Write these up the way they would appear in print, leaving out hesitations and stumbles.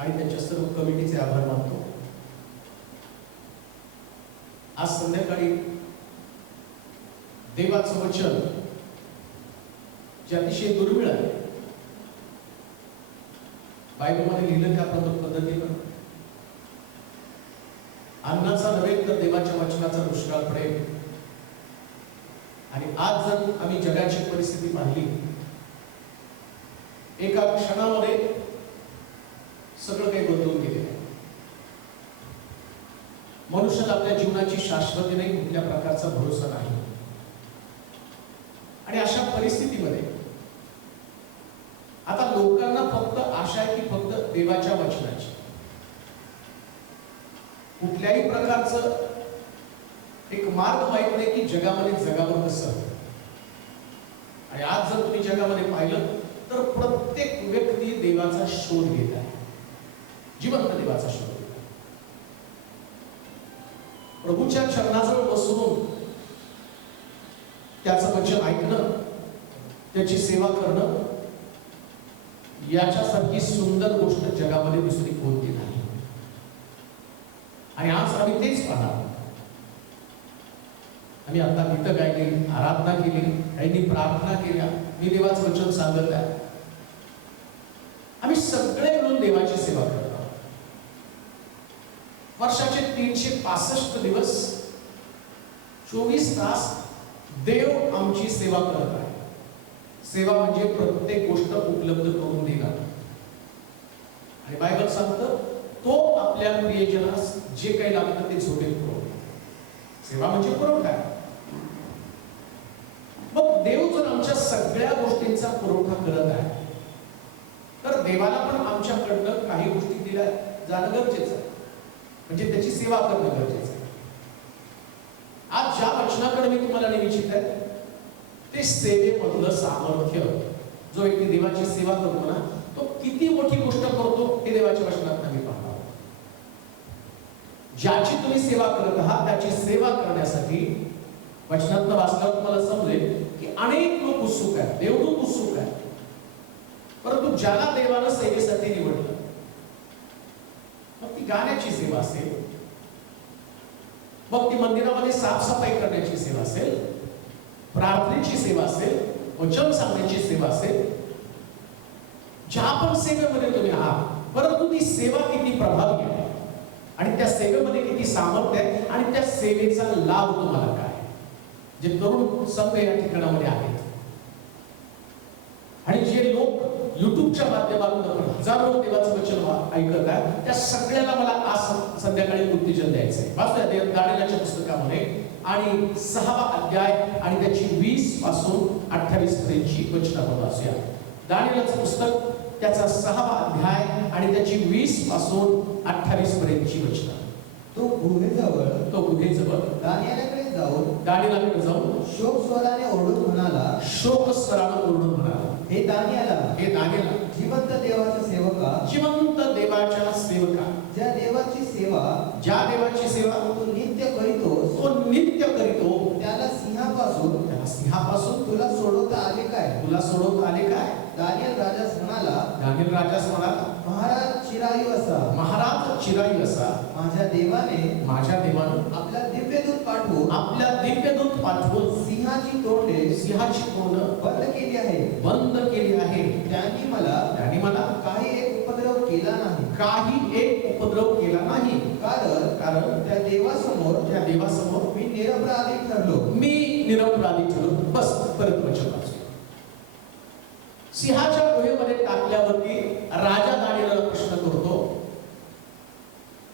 आणि त्यांच्या सर्व कमिटीचे आभार मानतो। आज संध्याकाळी देवाचं वचन जे अतिशय दुर्मिळ आहे, बायबलमध्ये लिहिलं त्या पद्धतीनं अन्नाचा नव्हे तर देवाच्या वचनाचा दुष्काळ पडेल। आणि आज जर आम्ही जगाची परिस्थिती पाहिली, एका क्षणामध्ये सगळं काही बदलून गेले आहे। मनुष्याला आपल्या जीवनाची शाश्वती नाही, कुठल्या प्रकारचा भरोसा नाही। आणि अशा परिस्थितीमध्ये आता लोकांना फक्त आशा आहे की फक्त देवाच्या वचनाची, कुठल्याही प्रकारचं एक मार्ग माहित नाही की जगामध्ये जगावं कसं। आणि आज जर तुम्ही जगामध्ये पाहिलं तर प्रत्येक व्यक्ती देवाचा शोध घेत आहे, जिवंत देवाचा शोध घेत आहे। प्रभूच्या चरणाजवळ बसून त्याचं वचन ऐकणं, त्याची सेवा करणं, याच्यासारखी सुंदर गोष्ट जगामध्ये दुसरी कोणती नाही। आणि आज आम्ही तेच पाहणार। आम्ही आता गीतं गायली, आराधना केली, काहींनी प्रार्थना केल्या, मी देवाचं वचन सांगत आहे। आम्ही सगळे मिळून देवाची सेवा करत आहोत। वर्षाचे 365 दिवस 24 तास देव आमची सेवा करत आहे। सेवा म्हणजे प्रत्येक गोष्ट उपलब्ध करून देणं। आणि बायबल सांगतं तो आपल्या प्रियजनास जे काही लागतं ते झोपेत पुरवतो। सेवा म्हणजे पुरवठा। मग देव जर आमच्या सगळ्या गोष्टींचा पुरवठा करत आहे तर देवाला पण आमच्याकडनं काही गोष्टी दिल्या जाणं गरजेचं आहे, म्हणजे त्याची सेवा करणं गरजेचं आहे। आज ज्या वचनाकडे मी तुम्हाला निश्चित आहे ते सेवेमधलं सामर्थ्य, जो व्यक्ती देवाची सेवा करतो ना तो किती मोठी गोष्ट करतो हे देवाच्या वचनात आम्ही पाहतो। ज्याची तुम्ही सेवा करत आहात त्याची सेवा करण्यासाठी वचनातलं वाचल्यावर तुम्हाला समजेल की अनेक लोक उत्सुक आहेत, देवदूत उत्सुक आहेत, परंतु ज्याला देवानं सेवेसाठी निवडलं, मग ती गाण्याची सेवा असेल, मग ती मंदिरामध्ये साफसफाई करण्याची सेवा असेल, प्रार्थनेची सेवा असेल, वचन सांगण्याची सेवा असेल, ज्या पण सेवेमध्ये तुम्ही आहात, परंतु ती सेवा किती प्रभावी आहे आणि त्या सेवेमध्ये किती सामर्थ्य आहे आणि त्या सेवेचा लाभ तुम्हाला काय, जे तरुण संघ या ठिकाणामध्ये आहेत आणि जे लोक युट्यूबच्या माध्यमातून हजारो लोक देवाचं वचन ऐकत आहेत, त्या सगळ्याला मला आज संध्याकाळी उत्तेजन द्यायचंय। वाचूया दानिएलच्या पुस्तकामध्ये आणि 6वा अध्याय आणि त्याची 20 पासून 28 पर्यंतची वचनं आपण वाचूया। दानिएलचं पुस्तक त्याचा 6वा अध्याय आणि त्याची 20 पासून 28 पर्यंतची वचनं। तो गुहेजवळ दानिएलकडे जाऊन शोक स्वराने ओरडून म्हणाला, हे दानिएला, जिवंत देवाच्या सेवका, ज्या देवाची सेवा तू नित्य करीतो, त्याला सिंहापासून तुला सोडवता आले काय? दानिएल राजास म्हणाला, महाराज चिरायू असा माझ्या देवानं आपल्या दिव्यदूत पाठवून सिंहाची तोंड बंद केली आहे। त्यांनी मला काही एक उपद्रव केला नाही, कारण त्या देवासमोर मी निरपराधी ठरलो। बस परत वचन वाचूया। सिंहाच्या गुहेमध्ये टाकल्यावरती राजा दानिएलला प्रश्न करतो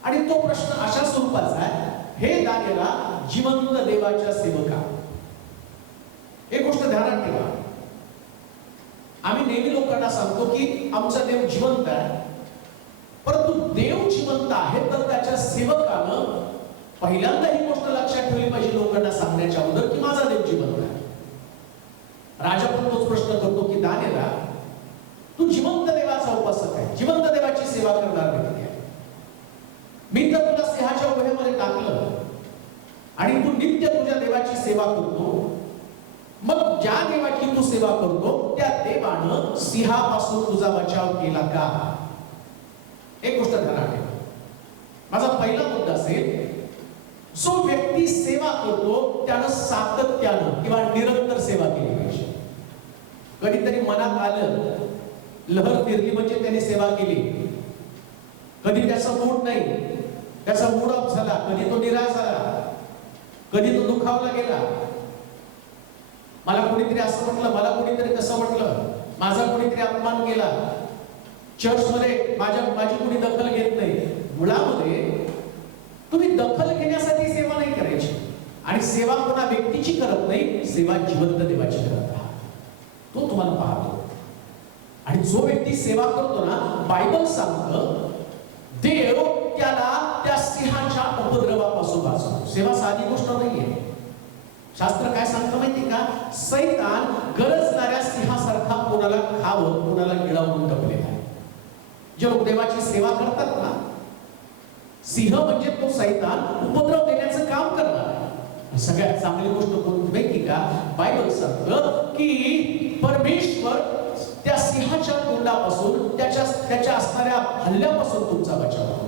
आणि तो प्रश्न अशा स्वरूपाचा आहे, हे दानिएला जिवंत देवाच्या सेवका, एक गोष्ट ध्यानात ठेवा। आम्ही नेहमी लोकांना सांगतो की आमचा देव जिवंत आहे, परंतु देव जिवंत आहे तर त्याच्या सेवकानं पहिल्यांदा ही गोष्ट लक्षात ठेवली पाहिजे लोकांना सांगण्याच्या अगोदर की माझा देव जिवंत आहे। राजा पण तोच प्रश्न करतो की दानिएला, तू जिवंत देवाचा उपासक आहे, जिवंत देवाची सेवा करणार व्यक्ती आहे। मी तर तुला सिंहाच्या गुहेमध्ये टाकलं आणि तू नित्य तुझ्या देवाची सेवा करतो, मग ज्या देवाची तू सेवा करतो त्या देवानं सिंहापासून तुझा बचाव केला का? एक गोष्ट ध्यानात ठेवा. माझा पहिला मुद्दा असेल, जो व्यक्ती सेवा करतो त्यानं सातत्यानं किंवा निरंतर सेवा केली पाहिजे. कधीतरी मनात आलं, लहर फिरली म्हणजे त्याने सेवा केली. कधी त्याचा मूड नाही, त्याचा मूड ऑफ झाला, कधी तो निराश झाला, कधी तो दुखावला गेला. मला कोणीतरी असं म्हटलं, मला कोणीतरी तसं म्हटलं, माझा कोणीतरी अपमान केला, चर्चमध्ये माझी कोणी दखल घेत नाही. मुळामध्ये तुम्ही दखल घेण्यासाठी सेवा नाही करायची, आणि सेवा कोणा व्यक्तीची करत नाही, सेवा जिवंत देवाची करत आहात. तो तुम्हाला पाहतो. आणि जो व्यक्ती सेवा करतो ना, बायबल सांगतं देव त्याला त्या सिंहाच्या उपद्रवापासून वाचवतो. सेवा साधी गोष्ट नाहीये. शास्त्र काय सांगतं माहिती का? सैतान गरजणाऱ्या सिंहासारखा कोणाला खावं, कोणाला गिळावून टपलेला आहे. जे लोक देवाची सेवा करतात ना, सिंह म्हणजे तो सैतान उपद्रव देण्याचं काम करणार. सगळ्यात चांगली गोष्ट कोणती माहिती का? बायबल सांगतं की परमेश्वर त्या सिंहाच्या तोंडापासून, त्याच्या असणाऱ्या हल्ल्यापासून तुमचा बचाव करतो.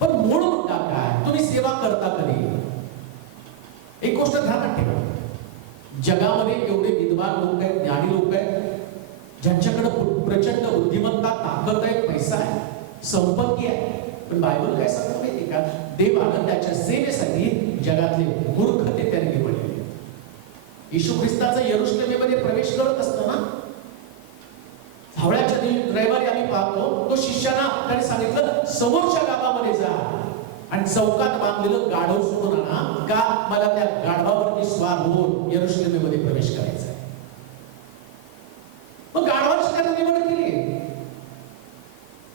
पण मूळ मुद्दा काय? तुम्ही सेवा करता कधी? एक गोष्ट ध्यानात ठेवा, जगामध्ये एवढे विद्वान लोक आहेत, ज्ञानी लोक आहेत, ज्यांच्याकडे प्रचंड बुद्धिमत्ता, ताकद आहे, पैसा आहे, संपत्ती आहे. पण बायबल काय सांगतं माहिती का? देवानं त्याच्या सेवेसाठी जगातले मूर्खते त्याने निवडले. येशू ख्रिस्ताचा यरुशलेमेमध्ये प्रवेश करत असताना धावळ्याच्या रविवारी आम्ही पाहतो, तो शिष्याना त्याने सांगितलं समोरच्या गावामध्ये जा आणि चौकात बांधलेलं गाढव सोडून आणा, का मला त्या गाढवावरती स्वार होऊन यरुशलेमेमध्ये प्रवेश करायचा आहे. मग गाढवाची त्याने निवड केली.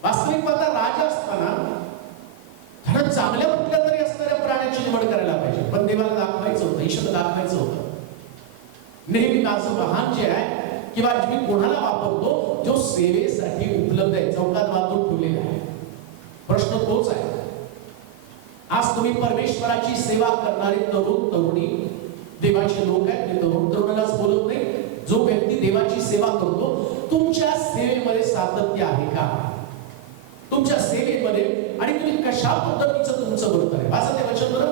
वास्तविक पाहता राजा असताना त्यानं चांगल्या कुठल्या तरी असणाऱ्या प्राण्याची निवड करायला पाहिजे, पण देवाला दाखवायचं होतं, ईश्वर दाखवायचं होतं. नेहमी माझं वाहन जे आहे किंवा मी कोणाला वापरतो, जो सेवेसाठी उपलब्ध आहे, चौकात बांधून ठेवलेला आहे. प्रश्न तोच आहे. आज तुम्ही परमेश्वराची सेवा करणारे तरुण तरुणी देवाचे लोक आहेत. मी तरुण तरुणालाच बोलत नाही. जो व्यक्ती देवाची सेवा करतो, तुमच्या सेवेमध्ये सातत्य आहे का? तुमच्या सेवेमध्ये आणि तुम्ही कशा पद्धतीचं तुमचं व्रत आहे? वाचा ते वचन बरं.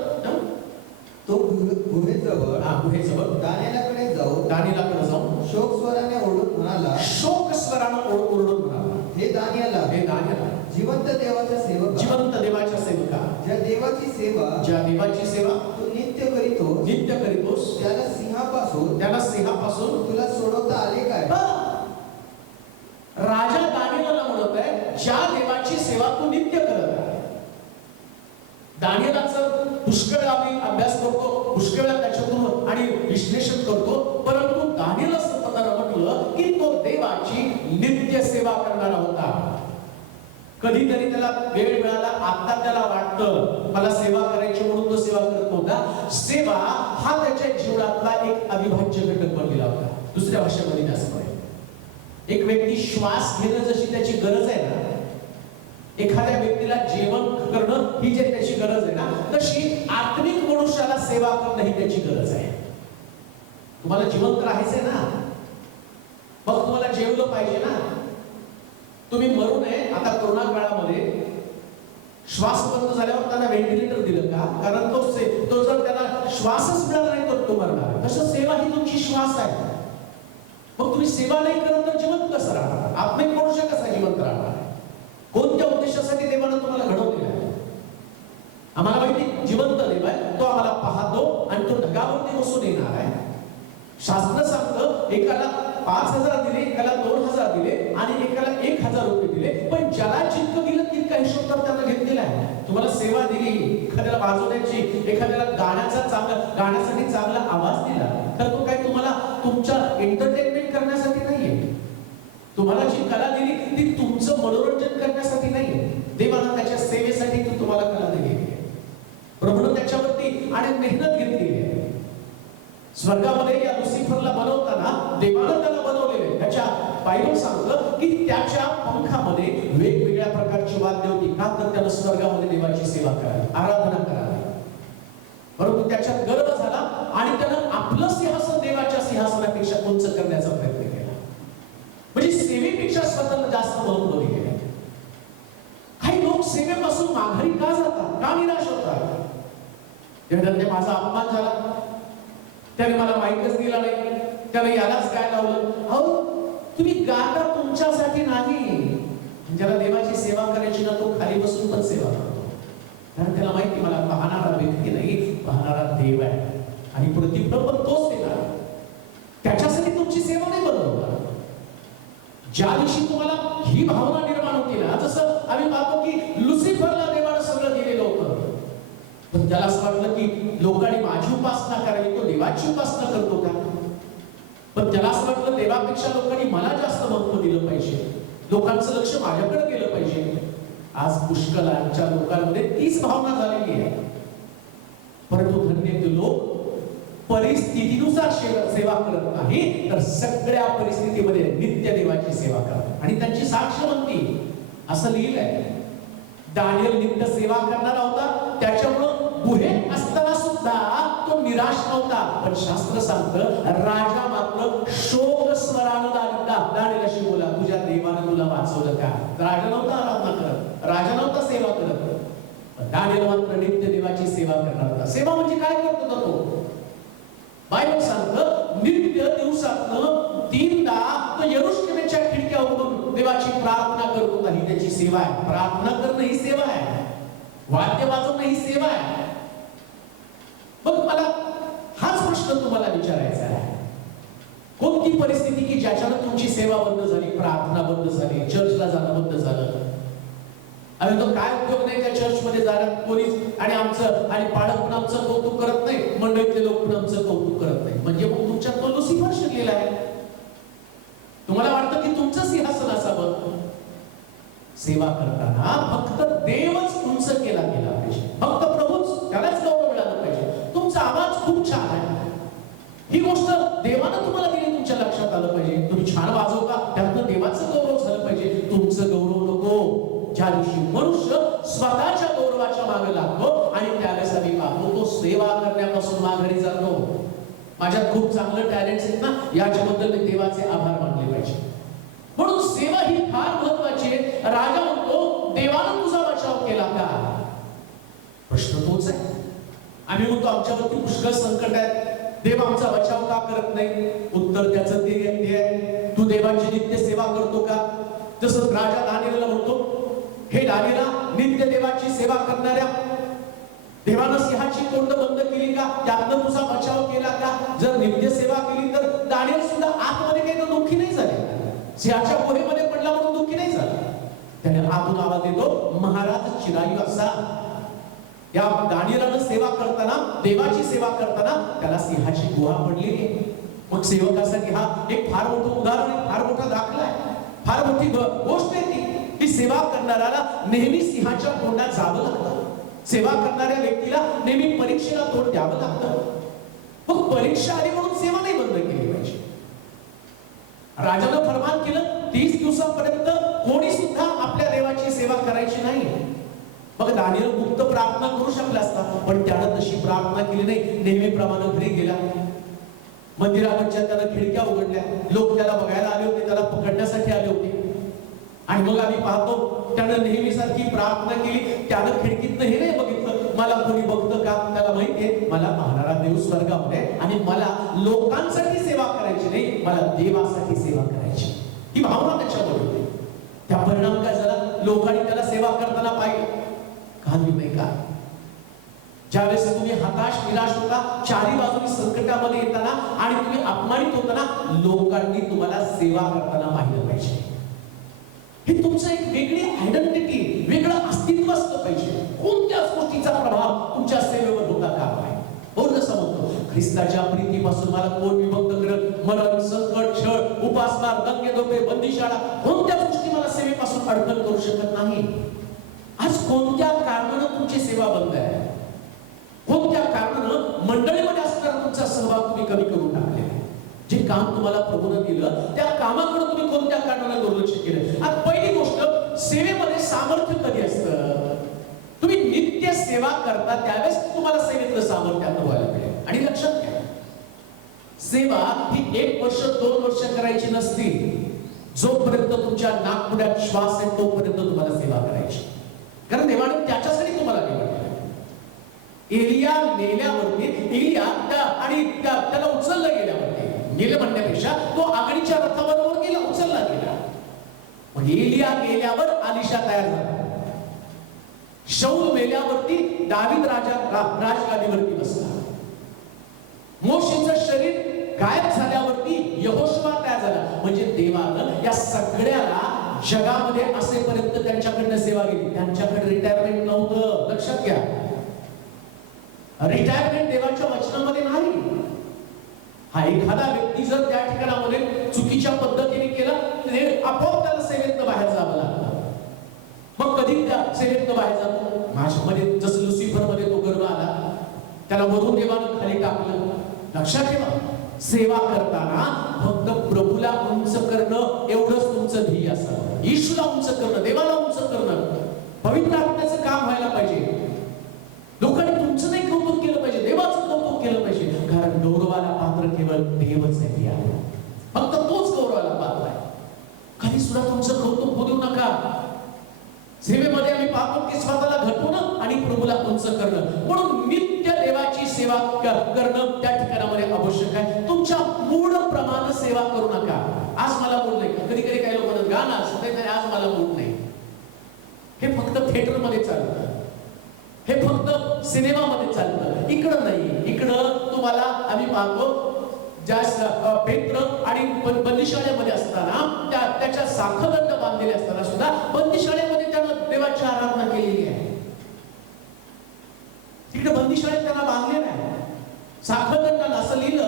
तो गुहेजवळ दानिएलाकडे जाऊन शोक स्वराने ओरडून म्हणाला, हे दानिएला, जिवंत देवाच्या सेवका, ज्या देवाची सेवा तू नित्य करीतोस, त्याला सिंहापासून तुला सोडवता आले काय? राजा दानिएलाला म्हणत आहे, ज्या देवाची सेवा तू नित्य करत आहे. दानिएलाचं पुष्कळ आम्ही अभ्यास करतो, पुष्कळ त्याच्यातून आणि विश्लेषण करतो, परंतु दानिएल स्वतःला म्हटलं की तो देवाची नित्य सेवा करणारा होता. कधीतरी त्याला वेळ मिळाला, आता त्याला वाटतं मला सेवा करायची म्हणून तो सेवा करत नव्हता. सेवा हा त्याच्या जीवनातला एक अविभाज्य घटक बनलेला होता. दुसऱ्या भाषेमध्ये असं आहे, एक व्यक्ती श्वास घेणं जशी त्याची गरज आहे ना, एखाद्या व्यक्तीला जेवण करणं ही जे त्याची गरज आहे ना, तशी आत्मिक मनुष्याला सेवा करणं ही त्याची गरज आहे. तुम्हाला जिवंत राहायचंय ना, मग तुम्हाला जेवलं पाहिजे ना. तुम्ही मरू नये. आता कोरोना काळामध्ये श्वास बंद झाल्यावर त्यांना व्हेंटिलेटर दिलं का? कारण तो जर त्याला श्वासच मिळाला नाही तर तो मरणार. तसं सेवा ही तुमची श्वास आहे. मग तुम्ही सेवा नाही करत तर जिवंत कसं राहणार? आत्मिक मनुष्य कसा जिवंत राहणार? कोणत्या उद्देशासाठी देवानं तुम्हाला घडवलेलं आहे? आम्हाला माहिती जिवंत देव आहे, तो आम्हाला पाहतो आणि तो ढगावरती बसून येणार आहे. शास्त्र सांगतं एकाला 5,000 दिले, एकाला 2,000 दिले आणि एकाला 1,000 रुपये दिले, पण ज्याला जितकं दिलं तितका हिशोब तर त्यांना घेतलेला आहे. तुम्हाला सेवा दिली, एखाद्याला वाजवण्याची, एखाद्याला गाण्यासाठी चांगला आवाज दिला, तर तो काय तुम्हाला तुमच्या एंटरटेनमेंट करण्यासाठी नाहीये. तुम्हाला जी कला दिली ती तुमचं मनोरंजन करण्यासाठी नाहीये. देवानं त्याच्या सेवेसाठी तुम्हाला कला दिली आहे. प्रभूनं त्याच्यावरती आणि मेहनत घेतली आहे. स्वर्गामध्ये या लुसिफरला बनवताना देवानं त्याला बनवलेले आहे. त्याच्या बायबल सांगतं की त्याच्या पंखामध्ये वेगवेगळ्या प्रकारची वाद्य होती. का तर त्यानं स्वर्गामध्ये देवाची सेवा करावी, आराधना करावी. परंतु त्याच्यात गर्व झाला आणि त्यानं आपलं सिंहासन देवाच्या सिंहासनापेक्षा उंच करण्याचा प्रयत्न केला. म्हणजे सेवेपेक्षा स्वतःला जास्त महत्त्व दिले. माघारी का जाता, का निराश होता? त्याने माझा अपमान झाला, त्याने मला माहितीच दिला नाही, त्याने यालाच काय लावलं. अहो तुम्ही गाता तुमच्यासाठी नाही, ज्याला देवाची सेवा करायची ना तो खाली बसून पण सेवा करतो, कारण त्याला माहिती मला पाहणारा व्यक्ती नाही, पाहणारा देव आहे आणि प्रतिफळ पण तोच देणार. त्याच्यासाठी तुमची सेवा नाही बनवणार. ज्या दिवशी तुम्हाला ही भावना निर्माण होती ना, जसं आम्ही पाहतो की लुसिफरला देवानं सगळं दिलेलं होतं, पण त्याला असं वाटलं की लोकांनी माझी उपासना करावी, तो देवाची उपासना करतो का? पण त्याला असं वाटलं देवापेक्षा लोकांनी मला जास्त महत्व दिलं पाहिजे, लोकांचं लक्ष माझ्याकडे गेलं पाहिजे. आज पुष्कळांच्या लोकांमध्ये तीच भावना झालेली आहे. परंतु धन्य ते लोक परिस्थितीनुसार सेवा करत नाही, तर सगळ्या परिस्थितीमध्ये नित्य देवाची सेवा करतात आणि त्यांची साक्ष म्हणती. असं लिहिलंय, दानियल नित्य सेवा करणारा होता, त्याच्यामुळं गुहेत असताना सुद्धा तो निराश नव्हता. पण शास्त्र सांगतं राजा मात्र शोक स्वरानं दानियेलाशी बोला, तुझ्या देवानं तुला वाचवलं का? राजा नव्हता आराधना करत, राजा नव्हता सेवा करत, दानियल मात्र नित्य देवाची सेवा करणार होता. सेवा म्हणजे काय करत होता तो? बायबल सांगतं नित्य दिवसातनं 3दा तो यरूशलेमच्या खिडक्या उघडून देवाची प्रार्थना करत होता. ही त्याची सेवा आहे. प्रार्थना करणं ही सेवा आहे, वाद्य वाजवणं ही सेवा आहे. मग मला हाच प्रश्न तुम्हाला विचारायचा आहे, कोणती परिस्थिती की ज्याच्यानं तुमची सेवा बंद झाली, प्रार्थना बंद झाली, चर्चला जाणं बंद झालं? आणि तो काय उपयोग नाही त्या चर्च मध्ये जाण्यात, कोणीच आणि आमचं आणि पालक पण आमचं कौतुक करत नाही, मंडळीतले लोक पण आमचं कौतुक करत नाही. म्हणजे मग तुमच्यात तो लुसिफर शिरलेला आहे. तुम्हाला वाटतं की तुमचं सिंहासन असावं. सेवा करताना फक्त देवच उंच केला गेला पाहिजे, फक्त प्रभूच, त्यालाच गौरव मिळाला पाहिजे. तुमचा आवाज खूप छान आहे, ही गोष्ट देवानं तुम्हाला दिली, तुमच्या लक्षात आलं पाहिजे. तुम्ही छान वाजवता, त्यातनं देवाचं गौरव झालं पाहिजे, तुमचं गौरव नको. ज्या दिवशी मनुष्य स्वतःच्या गौरवाच्या मागे लागतो आणि त्यावेळेस आम्ही पाहतो तो सेवा करण्यापासून माघारी जातो. माझ्यात खूप चांगलं टॅलेंट्स आहेत ना, याच्याबद्दल मी देवाचे आभार मानले पाहिजे. म्हणून सेवा ही फार महत्वाची आहे. राजा म्हणतो देवानं तुझा बचाव केला का? प्रश्न तोच आहे. आम्ही म्हणतो आमच्यावरती पुष्कळ संकट आहे, देव आमचा बचाव का करत नाही? उत्तर त्याचं ते आहे, तू देवाची नित्य सेवा करतो का? जसं राजा दानियेलला म्हणतो, हे दानियेला, नित्य देवाची सेवा करणाऱ्या, देवानं सिंहाची तोंड बंद केली का? त्यातनं तुझा बचाव केला का? जर नित्य सेवा केली तर दानियेल सुद्धा आतमध्ये काही दुःखी नाही झाले, सिंहाच्या गुहेमध्ये पडला म्हणून दुःखी नाही झाला. त्याने आतून आवाज देतो, महाराज चिरायू असा. या दानियेलानं सेवा करताना, देवाची सेवा करताना त्याला सिंहाची गुहा पडली. मग सेवकासाठी हा एक फार मोठं उदाहरण, फार मोठा दाखला आहे, फार मोठी गोष्ट आहे ती सेवा करणाऱ्याला नेहमी सिंहाच्या तोंडात जावं लागतं. सेवा करणाऱ्या व्यक्तीला नेहमी परीक्षेला तोंड द्यावं लागतं. मग परीक्षा आली म्हणून सेवा नाही बंद केली पाहिजे. राजानं फरमान केलं 30 दिवसापर्यंत कोणी सुद्धा आपल्या देवाची सेवा करायची नाही. मग दानियल गुप्त प्रार्थना करू शकला असता, पण त्यानं तशी प्रार्थना केली नाही. नेहमीप्रमाणे घरी गेला, मंदिराकडच्या त्यानं खिडक्या उघडल्या, लोक त्याला बघायला आले होते, त्याला पकडण्यासाठी आले होते. आणि मग आम्ही पाहतो त्यानं नेहमीसारखी प्रार्थना केली. त्यानं खिडकीतनं हे नाही बघितलं मला कोणी बघतं का. त्याला माहितीये मला पाहणारा देव स्वर्गामध्ये, आणि मला लोकांसाठी सेवा करायची नाही, मला देवासाठी सेवा करायची, ही भावना त्याच्यामध्ये होती. त्या परिणाम काय झाला, लोकांनी त्याला सेवा करताना पाहिलं का नाही का? ज्यावेळेस तुम्ही हताश निराश होता, चारी बाजूनी संकटामध्ये येताना आणि तुम्ही अपमानित होताना, लोकांनी तुम्हाला सेवा करताना पाहिलं पाहिजे. हे तुमचं एक वेगळी आयडेंटिटी, वेगळं अस्तित्व असलं पाहिजे. कोणत्याच गोष्टीचा प्रभाव तुमच्या सेवेवर होता कामा नये. बोल कसं म्हणतो, ख्रिस्ताच्या प्रीतीपासून मला कोण विभक्त करत? मरण, संकट, छळ, उपासमार, दंगे धोके, बंदिशाळा, कोणत्याच गोष्टी मला सेवेपासून अडकण करू शकत नाही. आज कोणत्या कारणानं तुमची सेवा बंद आहे? कोणत्या कारणानं मंडळीमध्ये असणारा तुमचा सहभाग तुम्ही कमी करून टाकले? जे काम तुम्हाला प्रभूने दिलं त्या कामाकडे तुम्ही कोणत्या कारणानं दुर्लक्ष केलं? आज पहिली गोष्ट, सेवेमध्ये सामर्थ्य कधी असतं? तुम्ही नित्य सेवा करता त्यावेळेस तुम्हाला सेवेतलं सामर्थ्य व्हायला मिळेल. आणि लक्षात घ्या, सेवा ही 1 वर्ष 2 वर्ष करायची नसती. जोपर्यंत तुमच्या नाकपुड्यात श्वास आहे तोपर्यंत तुम्हाला सेवा करायची. कारण देवाने त्याच्यासाठी एलिया नेल्यावरती त्याला उचललं गेल्यावरती, नेलं म्हणण्यापेक्षा तो आगीच्या रथाबरोबर गेला, उचलला गेला. मग एलिया गेल्यावर अलिशा तयार झाला. शाऊल मेल्यावरती दावीद राजगादीवरती बसला. मोशेचं शरीर गायब झाल्यावरती यहोशुआ तयार झाला. म्हणजे देवानं या सगळ्याला जगामध्ये असेपर्यंत त्यांच्याकडनं सेवा केली. त्यांच्याकडे रिटायरमेंट नव्हतं, लक्षात घ्या. रिटायरमेंट देवाच्या वचनामध्ये नाही. हा एखादा व्यक्ती जर त्या ठिकाणामध्ये चुकीच्या पद्धतीने केला तर आपोआप त्याला सेवेतनं बाहेर जावं लागतं. मग कधी त्या सेवेतनं बाहेर जातो? माझ्यामध्ये जसं लुसिफर मध्ये तो गर्व आला, त्याला वरून देवानं खाली टाकलं. लक्षात ठेवा, सेवा करताना फक्त प्रभूला उंच करणं एवढंच तुमचं ध्येय असावं. येशूला उंच करणं, देवाला उंच करणं, पवित्र आत्म्याचं काम व्हायला पाहिजे. लोकांनी तुमचं नाही कौतुक केलं पाहिजे, देवाचं कौतुक केलं पाहिजे. कारण गौरवाला पात्र केवळ देवच आहे, फक्त तोच गौरवाला पात्र आहे. कधी सुद्धा तुमचं कौतुक होऊ देऊ नका. सेवेमध्ये आम्ही पाहतो की स्वतःला घटवणं आणि प्रभूला उंच करणं, म्हणून नित्य देवाची सेवा करणं त्या ठिकाणामध्ये आवश्यक आहे. तुमच्या मूड प्रमाणे सेवा करू नका. आज मला मूड नाही. कधी कधी काही लोक म्हणतात गाणं असं नाही, आज मला मूड नाही. हे फक्त थिएटर मध्ये चालतं, हे फक्त सिनेमामध्ये चालतं, इकडं नाही. इकडं तुम्हाला आम्ही पाहतो पेत्र आणि बंदिशाळेमध्ये असताना त्याच्या साखदंड बांधलेले असताना सुद्धा बंदिशाळेमध्ये त्यानं देवाची आराधना केलेली आहे. तिकडे बंदिशाळेत त्यांना बांधलेलं आहे. साखदंडाला असं लिहिलं,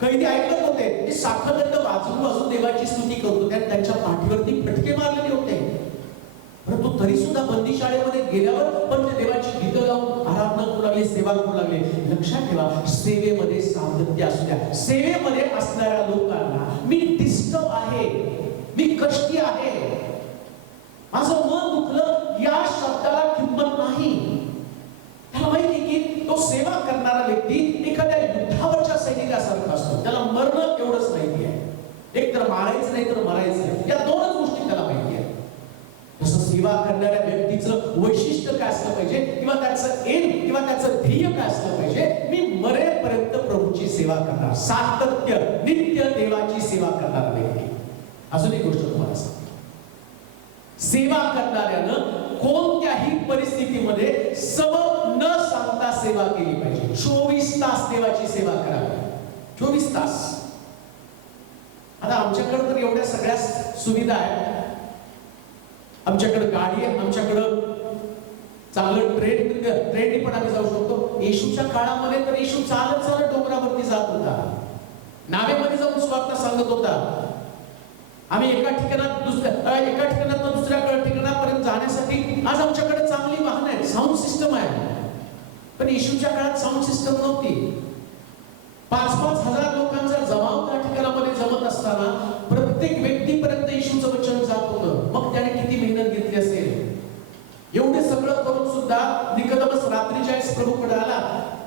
कैदी ऐकत होते, ते साखदंड वाजून देवाची स्तुती करतो. त्यांच्या पाठीवरती फटके मारलेले होते. परंतु तरी सुद्धा बंदिशाळेमध्ये गेल्यावर पण ते देवाची गीतं गाऊन आराधना करू लागले, सेवा करू लागले. लक्षात ठेवा, सेवेमध्ये सातत्य असू द्या. सेवेमध्ये असणाऱ्या लोकांना मी डिस्टर्ब आहे, मी कष्टी आहे, माझं मन दुखलं, या शब्दाला किंमत नाही. त्याला माहिती की तो सेवा करणारा व्यक्ती एखाद्या युद्धावरच्या सैनिकासारखा असतो. त्याला मरणं एवढंच माहिती आहे, एक तर मारायचं नाही तर मरायचं, या दोनच गोष्टी त्याला माहिती आहे. तसं सेवा करणाऱ्या व्यक्तीचं वैशिष्ट्य काय असलं पाहिजे, किंवा त्याचं एम किंवा त्याचं ध्येय काय असलं पाहिजे, मी मरेपर्यंत प्रभूची सेवा करणार, सातत्य, नित्य देवाची सेवा करणार व्यक्ती. अजून एक गोष्ट तुम्हाला सांगतो, सेवा करणाऱ्यानं कोणत्याही परिस्थितीमध्ये सबब न सांगता सेवा केली पाहिजे. 24 तास देवाची सेवा करावी, 24 तास. आता आमच्याकडे तर एवढ्या सगळ्या सुविधा आहेत. आमच्याकडे गाडी आहे, आमच्याकडं चांगलं ट्रेनने पण आम्ही जाऊ शकतो. येशूच्या काळामध्ये तर येशू चालत डोंगरावरती जात होता, नावेमध्ये जाऊन स्वार्थ सांगत होता. आम्ही एका ठिकाणात दुसऱ्या ठिकाणापर्यंत जाण्यासाठी आज आमच्याकडे चांगली वाहनं आहेत, साऊंड सिस्टम आहे. पण येशूच्या काळात साऊंड सिस्टम नव्हती. 5-5 हजार लोकांचा जमाव त्या ठिकाणामध्ये जमत असताना प्रत्येक व्यक्तीपर्यंत येशूचं वचन जात होतं. मग त्याने किती मेहनत घेतली असेल. एवढे सगळं करून सुद्धा निकोदेमस रात्रीच्या वेळेस प्रभूकडे आला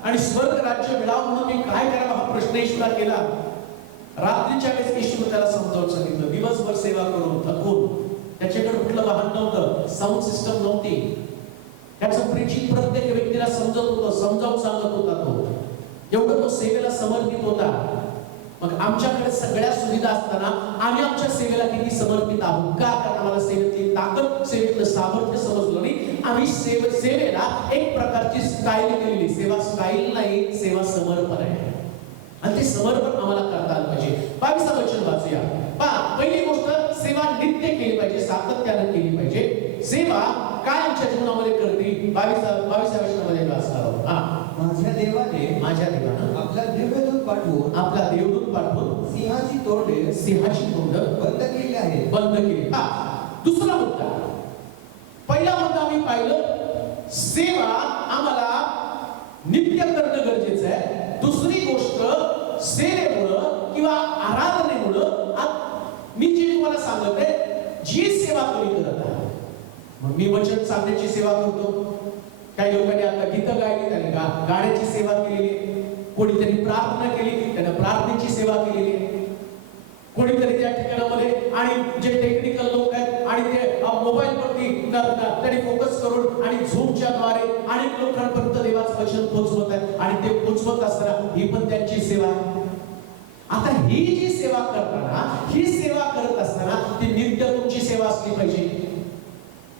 आणि स्वर्ग राज्य मिळावं म्हणून मी काय करावं हा प्रश्न येशूला केला. रात्रीच्या वेळेस येशूने त्याला समजावून सांगितलं. दिवसभर सेवा करून थकून, त्याच्याकडे कुठलं वाहन नव्हतं, साऊंड सिस्टम नव्हती. त्याचं प्रीचिंग प्रत्येक व्यक्तीला समजत होतं, समजावून सांगत होता तो. एवढं तो सेवेला समर्पित होता. मग आमच्याकडे सगळ्या सुविधा असताना आम्ही आमच्या सेवेला किती समर्पित आहोत का? कारण आम्हाला सेवेतली ताकद, सेवेतलं सामर्थ्य समजलं नाही. आम्ही सेवेला एक प्रकारची स्टाईल केलेली. सेवा स्टाईल नाही, सेवा समर्पण आहे. आणि ते समर्पण आम्हाला करता आलं पाहिजे. 22 वचन वाचूया. पहिली गोष्ट, सेवा नित्य केली पाहिजे, सातत्यानं केली पाहिजे. सेवा काय आमच्या जीवनामध्ये करते? 22व्या वचनामध्ये वाचणार आहोत. माझ्या देवानं आपला देवदूत पाठवून सिंहाची तोंड बंद केली आहे. दुसरा मुद्दा, पहिला मुद्दा आम्ही पाहिलं, सेवा आम्हाला नित्य करणं गरजेचं आहे. दुसरी गोष्ट, सेवेमुळं किंवा आराधनेमुळं मी जी तुम्हाला सांगत आहे, जी सेवा तुम्ही करत आहात. मग मी वचन सांगण्याची सेवा करतो. काही लोकांनी आता गीतं गायली, त्याने गाण्याची सेवा केलेली, कोणीतरी प्रार्थना केली, त्याने प्रार्थनेची सेवा केलेली, कोणीतरी त्या ठिकाणामध्ये, आणि जे टेक्निकल लोक आहेत आणि ते मोबाईल वरती त्याने फोकस करून आणि झूमच्या द्वारे अनेक लोकांपर्यंत देवाचं वचन पोहोचवत आहे आणि ते पोहोचवत असताना ही पण त्यांची सेवा आहे. आता ही जी सेवा करताना, ही सेवा करत असताना ती नित्य तुमची सेवा असली पाहिजे.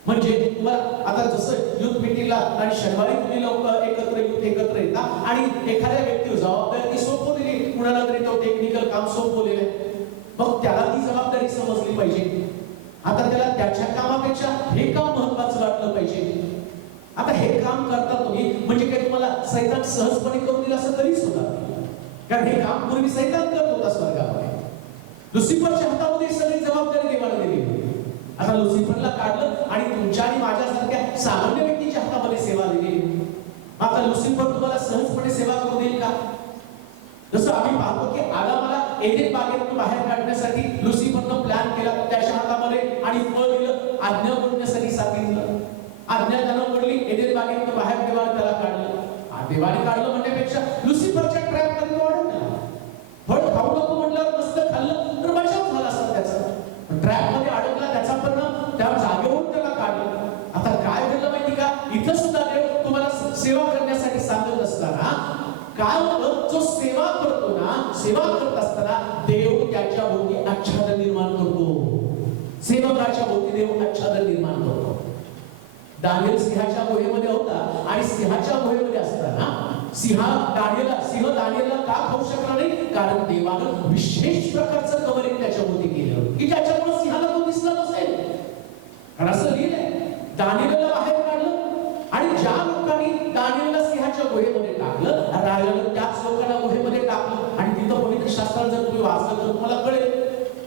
म्हणजे तुम्हाला आता जसं युथ मीटिंगला आणि शनिवारी तुम्ही लोक युथ एकत्र येतात आणि एखाद्या व्यक्तीवर जबाबदारी ती सोपवलेली, कुणाला तरी तो टेक्निकल काम सोपवलेलं आहे, मग त्याला ती जबाबदारी समजली पाहिजे. आता त्याला त्याच्या कामापेक्षा हे काम महत्वाचं वाटलं पाहिजे. आता हे काम करता तुम्ही म्हणजे काही तुम्हाला सैतान सहजपणे करून दिलं असं तरी सुद्धा, कारण हे काम पूर्वी सैतान करत होता स्वर्गामध्ये. लुसिफरच्या हातामध्ये सगळी जबाबदारी देवाने दिली होती. आता लुसिफरला काढलं आणि तुमच्या आणि माझ्यासारख्या सामान्य व्यक्तीच्या हातामध्ये सेवा दिली. आता लुसिफर तुम्हाला सहजपणे सेवा करू देईल का? जसं आम्ही पाहतो की आदामाला एडेन बागेतून बाहेर काढण्यासाठी लुसिफरनं प्लॅन केला, त्याच्या हातामध्ये आणि फळ दिलं, आज्ञा मोडण्यासाठी सांगितलं. आज्ञा त्यानं मोडली, एडेन बागेतून बाहेर देवाने त्याला काढलं. देवाने काढलं म्हणण्यापेक्षा लुसिफरच्या ट्रॅप मध्ये तो अडकला. फळ खाऊ नको म्हटल्यावर मस्त खाल्लं तर बचाव झाला असता त्याचा. ट्रॅप मध्ये अडकला, त्याचा परिणाम त्या जागेवरून त्याला काढलं. आता काय घडलं माहिती का? इथं सुद्धा देव तुम्हाला सेवा करण्यासाठी सांगत असताना काय होतं, जो सेवा करतो ना, सेवा करत असताना देव त्याच्या भोवती आच्छादन निर्माण करतो. सेवकाच्या भोवती देव आच्छादन निर्माण करतो. दानिएल सिंहाच्या गुहेमध्ये होता आणि सिंहाच्या गुहेमध्ये असताना सिंह दानिएलला का खाऊ शकला नाही? कारण देवानं विशेष प्रकारचं कवरिंग त्याच्या भोवती केलं की ज्याच्यामुळे सिंहाला तो दिसला नसेल. कारण असं लिहिलंय, दानिएलला बाहेर काढलं आणि ज्या लोकांनी दानिएलला सिंहाच्या गुहेमध्ये टाकलं, राजानं त्याच लोकांना गुहेमध्ये टाकलं. आणि तिथं पवित्र शास्त्रात जर तुम्ही वाचलं तर तुम्हाला कळेल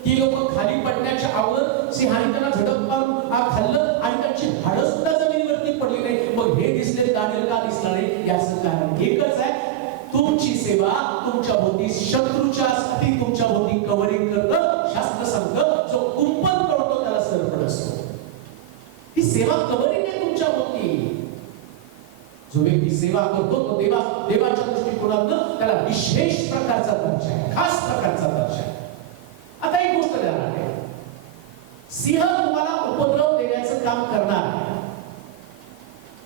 ती लोक खाली पडण्याच्या अगोदर सिंहाने त्यांना झडप मारून खाल्लं आणि त्यांची हाडं सुद्धा जमिनीवरती पडली नाही. मग हे दिसले, दानिएल का दिसला नाही? याचं कारण एकच आहे, तुमची सेवा तुमच्या भोवती शत्रूच्या साठी तुमच्या भोवती कव्हरिंग करतं. शास्त्र सांगतं, जो कुंपण तोडतो त्याला सरपण असतो. ही सेवा कव्हरिंग आहे तुमच्या भोवती. जो व्यक्ती सेवा करतो तो देवाच्या दृष्टिकोनातून त्याला विशेष प्रकारचा दर्जा आहे, खास प्रकारचा दर्जा आहे. आता एक गोष्ट ध्यानात आहे, सिंह तुम्हाला उपद्रव देण्याचं काम करणार आहे.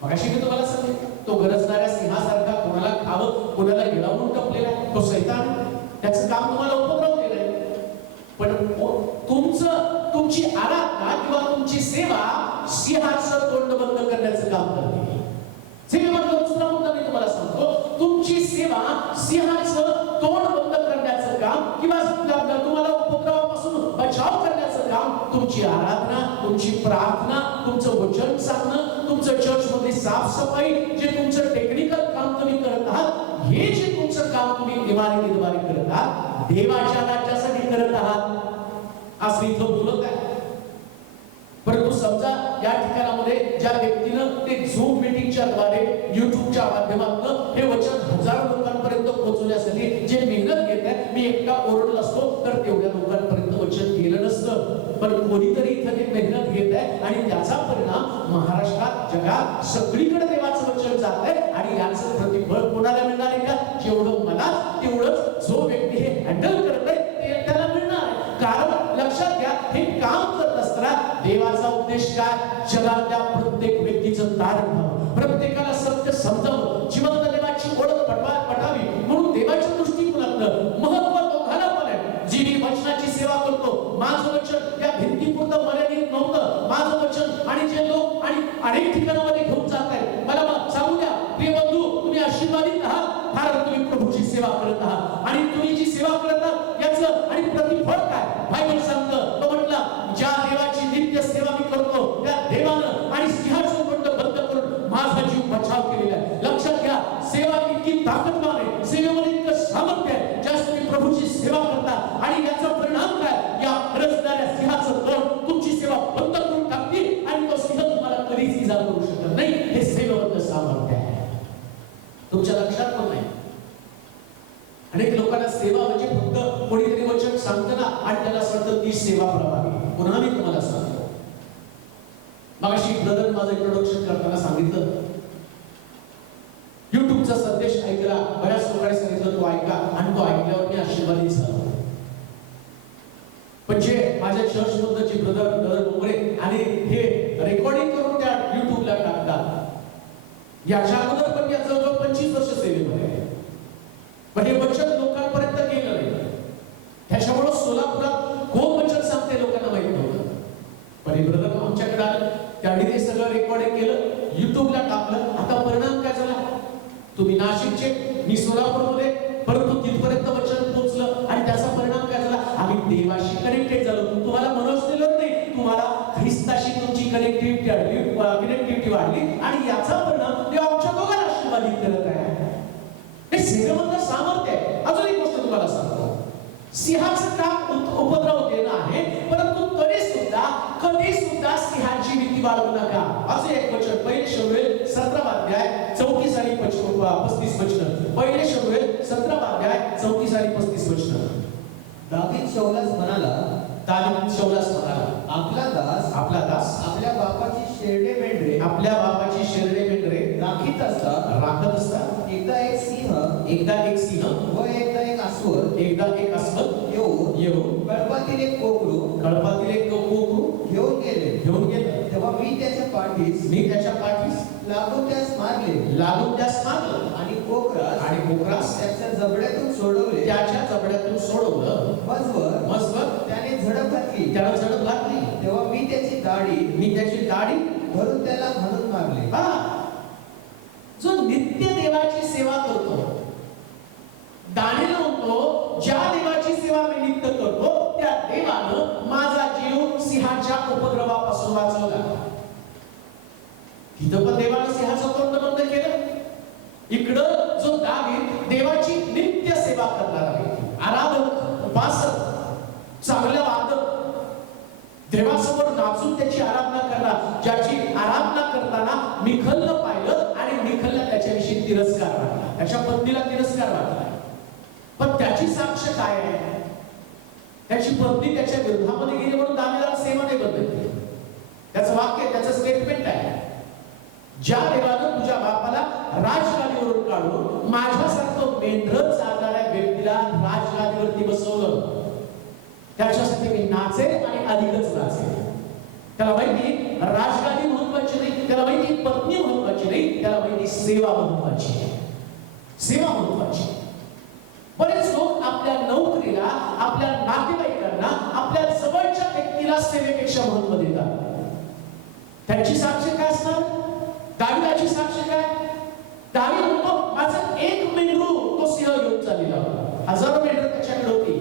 मगाशी मी तुम्हाला सांगितलं, तो गरजणाऱ्या सिंहासारखा कोणाला खावं, कोणाला गिळावून टपलेला आहे, तो शैतान. त्याचं काम तुम्हाला उपद्रव देणं. पण तुमची आराधना किंवा तुमची सेवा सिंहाचं तोंड बंद करण्याचं काम करते. सेवेमधला दुसरा मुद्दा मी तुम्हाला सांगतो, तुमची सेवा सिंहाचं तोंड बंद करण्याचं काम किंवा तुम्हाला उपद्रवापासून बचाव करण्याचं काम तुमची आराधना, तुमची प्रार्थना, तुमचं वचन सांगणं, तुमचं चर्चमध्ये साफसफाई, जे तुमचं टेक्निकल काम तुम्ही करत आहात, हे जे तुमचं काम तुम्ही इमारतीद्वारे करत आहात, देवाच्या राज्यासाठी करत आहात. आज मी इथं बोलत आहे, परंतु समजा या ठिकाणामध्ये ज्या व्यक्तीनं ते झूम मीटिंगच्या द्वारे युट्यूबच्या माध्यमातून हे वचन हजारो लोकांपर्यंत पोहोचवण्यासाठी जे मेहनत घेत आहे, मी एकटा ओरडला असतो तर तेवढ्या लोकांपर्यंत वचन गेलं नसतं. पण कोणीतरी इथं ते मेहनत घेत आहे आणि त्याचा परिणाम महाराष्ट्रात, जगात सगळीकडे देवाचं वचन जात आहे. आणि याचं प्रतिफळ कोणाला मिळणार आहे का? जेवढं मला तेवढंच जो व्यक्ती हे हँडल करत आहे ते त्याला मिळणार आहे. कारण लक्षात घ्या, हे काम करत असताना देवाचा उद्देश काय? जगातल्या प्रत्येक व्यक्तीचं तारण व्हावं, प्रत्येकाला सत्य समजावं, जिवंत देवाची ओळख पटावी. म्हणून देवाच्या दृष्टिकोनातनं महत्व दोघांना पण आहे. जी मी वचनाची सेवा करतो, माझं वचन या भिंतीपुरतं मर्यादित नव्हतं. माझं वचन आणि जे लोक आणि अनेक ठिकाणामध्ये घेऊन जात आहेत, मला सांगू द्या प्रिय बंधू, तुम्ही आशीर्वादित आहात, कारण तुम्ही प्रभूची सेवा करत आहात. आणि तुम्ही जी सेवा करत आहात याचं आणि प्रतिफळ काय? बायबल सांगतं, तो म्हटला, ज्या देवाची नित्य सेवा मी करतो त्या देवानं आणि सिंहाचं तोंड बंद करून माझा जीव बचाव केलेला आहे. लक्षात घ्या, सेवा इतकी ताकदवान आहे, सेवेमध्ये इतकं सामर्थ्य आहे, ज्यास तुम्ही प्रभूची सेवा करता. आणि याचा परिणाम काय? या रचणाऱ्या सिंहाचं तोंड तुमची सेवा बंद करून टाकतील आणि तो सिंह तुम्हाला कधीच इजा करू शकत नाही. हे सेवेवरचं सामर्थ्य आहे. तुमच्या लक्षात पण नाही. अनेक लोकांना सेवा म्हणजे फक्त कोणीतरी वचन सांगतं ना आणि त्याला असं ती सेवा प्रभावी. पुन्हा मी तुम्हाला सांगतो, मगाशी ब्रदर माझं इंट्रोडक्शन करताना सांगितलं, युट्यूबचा संदेश ऐकला, बऱ्याच लोकांनी सांगितलं तो ऐका, आणि तो ऐकल्यावर मी आशीर्वादित झालो. पण जे माझ्या चर्च मधलं जे ब्रदर डोंगरे आणि हे रेकॉर्डिंग याच्या अगोदर पण या जवळजवळ 25 वर्ष सेवेमध्ये आहे. पण हे वचन लोकांपर्यंत गेलं नाही. त्याच्यामुळे सोलापुरात कोण वचन सांगते लोकांना माहित नव्हतं. पण हे ब्रदर आमच्याकडे आलं, त्यांनी ते सगळं रेकॉर्डिंग केलं, युट्यूबला टाकलं. आता परिणाम काय झाला? तुम्ही नाशिकचे, मी सोलापूरमध्ये, परंतु तिथपर्यंत वचन पोहोचलं आणि त्याचा परिणाम काय झाला? आम्ही देवाशी कनेक्टेड झालो. तुम्हाला मनोजलेलं नाही, तुम्हाला ख्रिस्ताशी तुमची कनेक्टिव्हिटी वाढली आणि याचा परिणाम देव आमच्या दोघांना आशीर्वादित करत आहे. हे सेवेमधलं सामर्थ्य आहे. अजून एक गोष्ट तुम्हाला सांगतो, सिंहाचं काम उपद्रव देणं आहे, परंतु तरी सुद्धा कधी सुद्धा सिंहाची भीती बाळगू नका. असे एक वचन 1 शमूएल 17 अध्याय 34 आणि 35 वचन. 1 शमूएल 17 अध्याय 34 आणि 35 वचन. दावीद शौलास म्हणाला, आपला दास आपल्या बापाची शेरडे मेंढरे राखीत असता एकदा एक सिंह व एकदा एक अस्वल येऊन कळपातील एक कोकरू घेऊन गेले. तेव्हा मी त्याच्या पाठीस लागून त्यास मारले आणि कोकरास त्याच्या जबड्यातून सोडवलं. मजवर त्याने झडप घातली. तेव्हा मी त्याची दाढी धरून त्याला म्हणून मारले. जो नित्य देवाची सेवा करतो, दानिएल म्हणतो, ज्या देवाची सेवा मी नित्य करतो त्या देवानं माझा जीव सिंहाच्या उपद्रवापासून वाचवला. इथं पण देवानं सिंहाचं तोंड बंद केलं. इकडं जो दावीद देवाची नित्य सेवा करणारा व्यक्ती, आराधक, उपासक, चांगला वादक, देवासमोर नाचून त्याची आराधना करणार, ज्याची आराधना करताना मिखलनं पाहिलं आणि मिखलला त्याच्याविषयी तिरस्कार वाटला, त्याच्या पत्नीला तिरस्कार वाटला. पण त्याची साक्ष काय आहे? त्याची पत्नी त्याच्या विरोधामध्ये गेली म्हणून दावीदाला सेवा नाही बंद केली. त्याचं वाक्य, त्याचं स्टेटमेंट आहे, ज्या देवानं तुझ्या बापाला राजगादीवरून काढून माझ्यासारखं मेंढर चालणाऱ्या व्यक्तीला राजगादीवरती बसवलं, त्याच्यासाठी मी नाचेल आणि अधिकच नाचेल. त्याला माहिती राजगादी महत्वाची नाही, त्याला माहिती पत्नी महत्वाची नाही, त्याला माहिती सेवा महत्वाची आहे. सेवा महत्वाची. बरेच लोक आपल्या नोकरीला, आपल्या नातेवाईकांना, आपल्या जवळच्या व्यक्तीला सेवेपेक्षा महत्व देतात. त्यांची साक्ष काय असणार? दाविदाची साक्ष काय? दावीद म्हणतो, माझं एक मेंढरू तो सिंह घेऊन चाललेला होता. हजारो मेंढर त्याच्याकडे होती,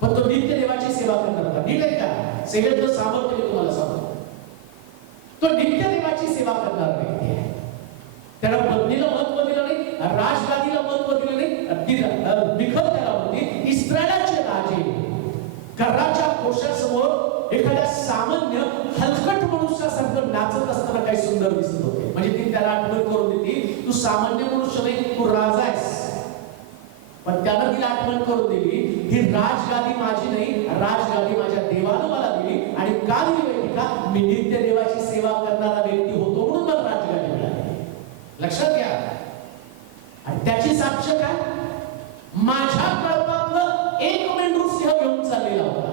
पण तो नित्य देवाची सेवा करणार होता. नीट आहे का? सेवेचं सामर्थ्य मी तुम्हाला सांगतो. तो नित्य देवाची सेवा करणार व्यक्ती आहे. त्याला पत्नीला महत्व दिलं नाही, राजगादीला महत्व दिलं नाही. मिखल त्याला होती, इस्रायलाचे राजे कराच्या कोशासमोर एखाद्या सामान्य हलकट मनुष्यासारखं नाचत असताना काही सुंदर दिसत होते. म्हणजे ती त्याला आठवण करून देते, तू सामान्य मनुष्य नाही, तू राजा आहेस. पण त्यानं तिला आठवण करून दिली, ही राजगादी माझी नाही, राजगादी माझ्या देवानं मला दिली. आणि का दिली माहिती का? मी नित्य देवाची सेवा करणारा व्यक्ती होतो म्हणून मला राजगादी मिळाली. लक्षात घ्या. आणि त्याची साक्ष काय? माझ्या कळपातलं एक मेंढरू सिंह घेऊन चाललेला होता,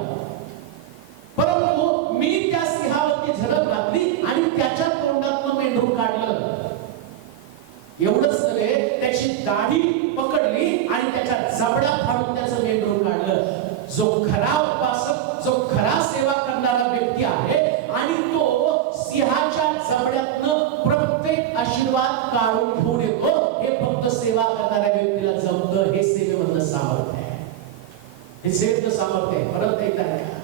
परंतु मी त्या सिंहावरती झडप घातली आणि त्याच्या तोंडातलं मेंढरू काढलं. एवढंच नव्हे, त्याची दाढी पकडली आणि त्याच्या जबडा फाडून त्याचं मेंढरू काढलं. जो खरा उपासक, जो खरा सेवा करणारा व्यक्ती आहे आणि तो सिंहाच्या जबड्यातनं प्रत्येक आशीर्वाद काढून घेऊन येतो, हे फक्त सेवा करणाऱ्या व्यक्तीला जमतं. हे सेवेमधलं सामर्थ्य आहे. हे सेवेचं सामर्थ्य आहे. परत एकदा ऐका,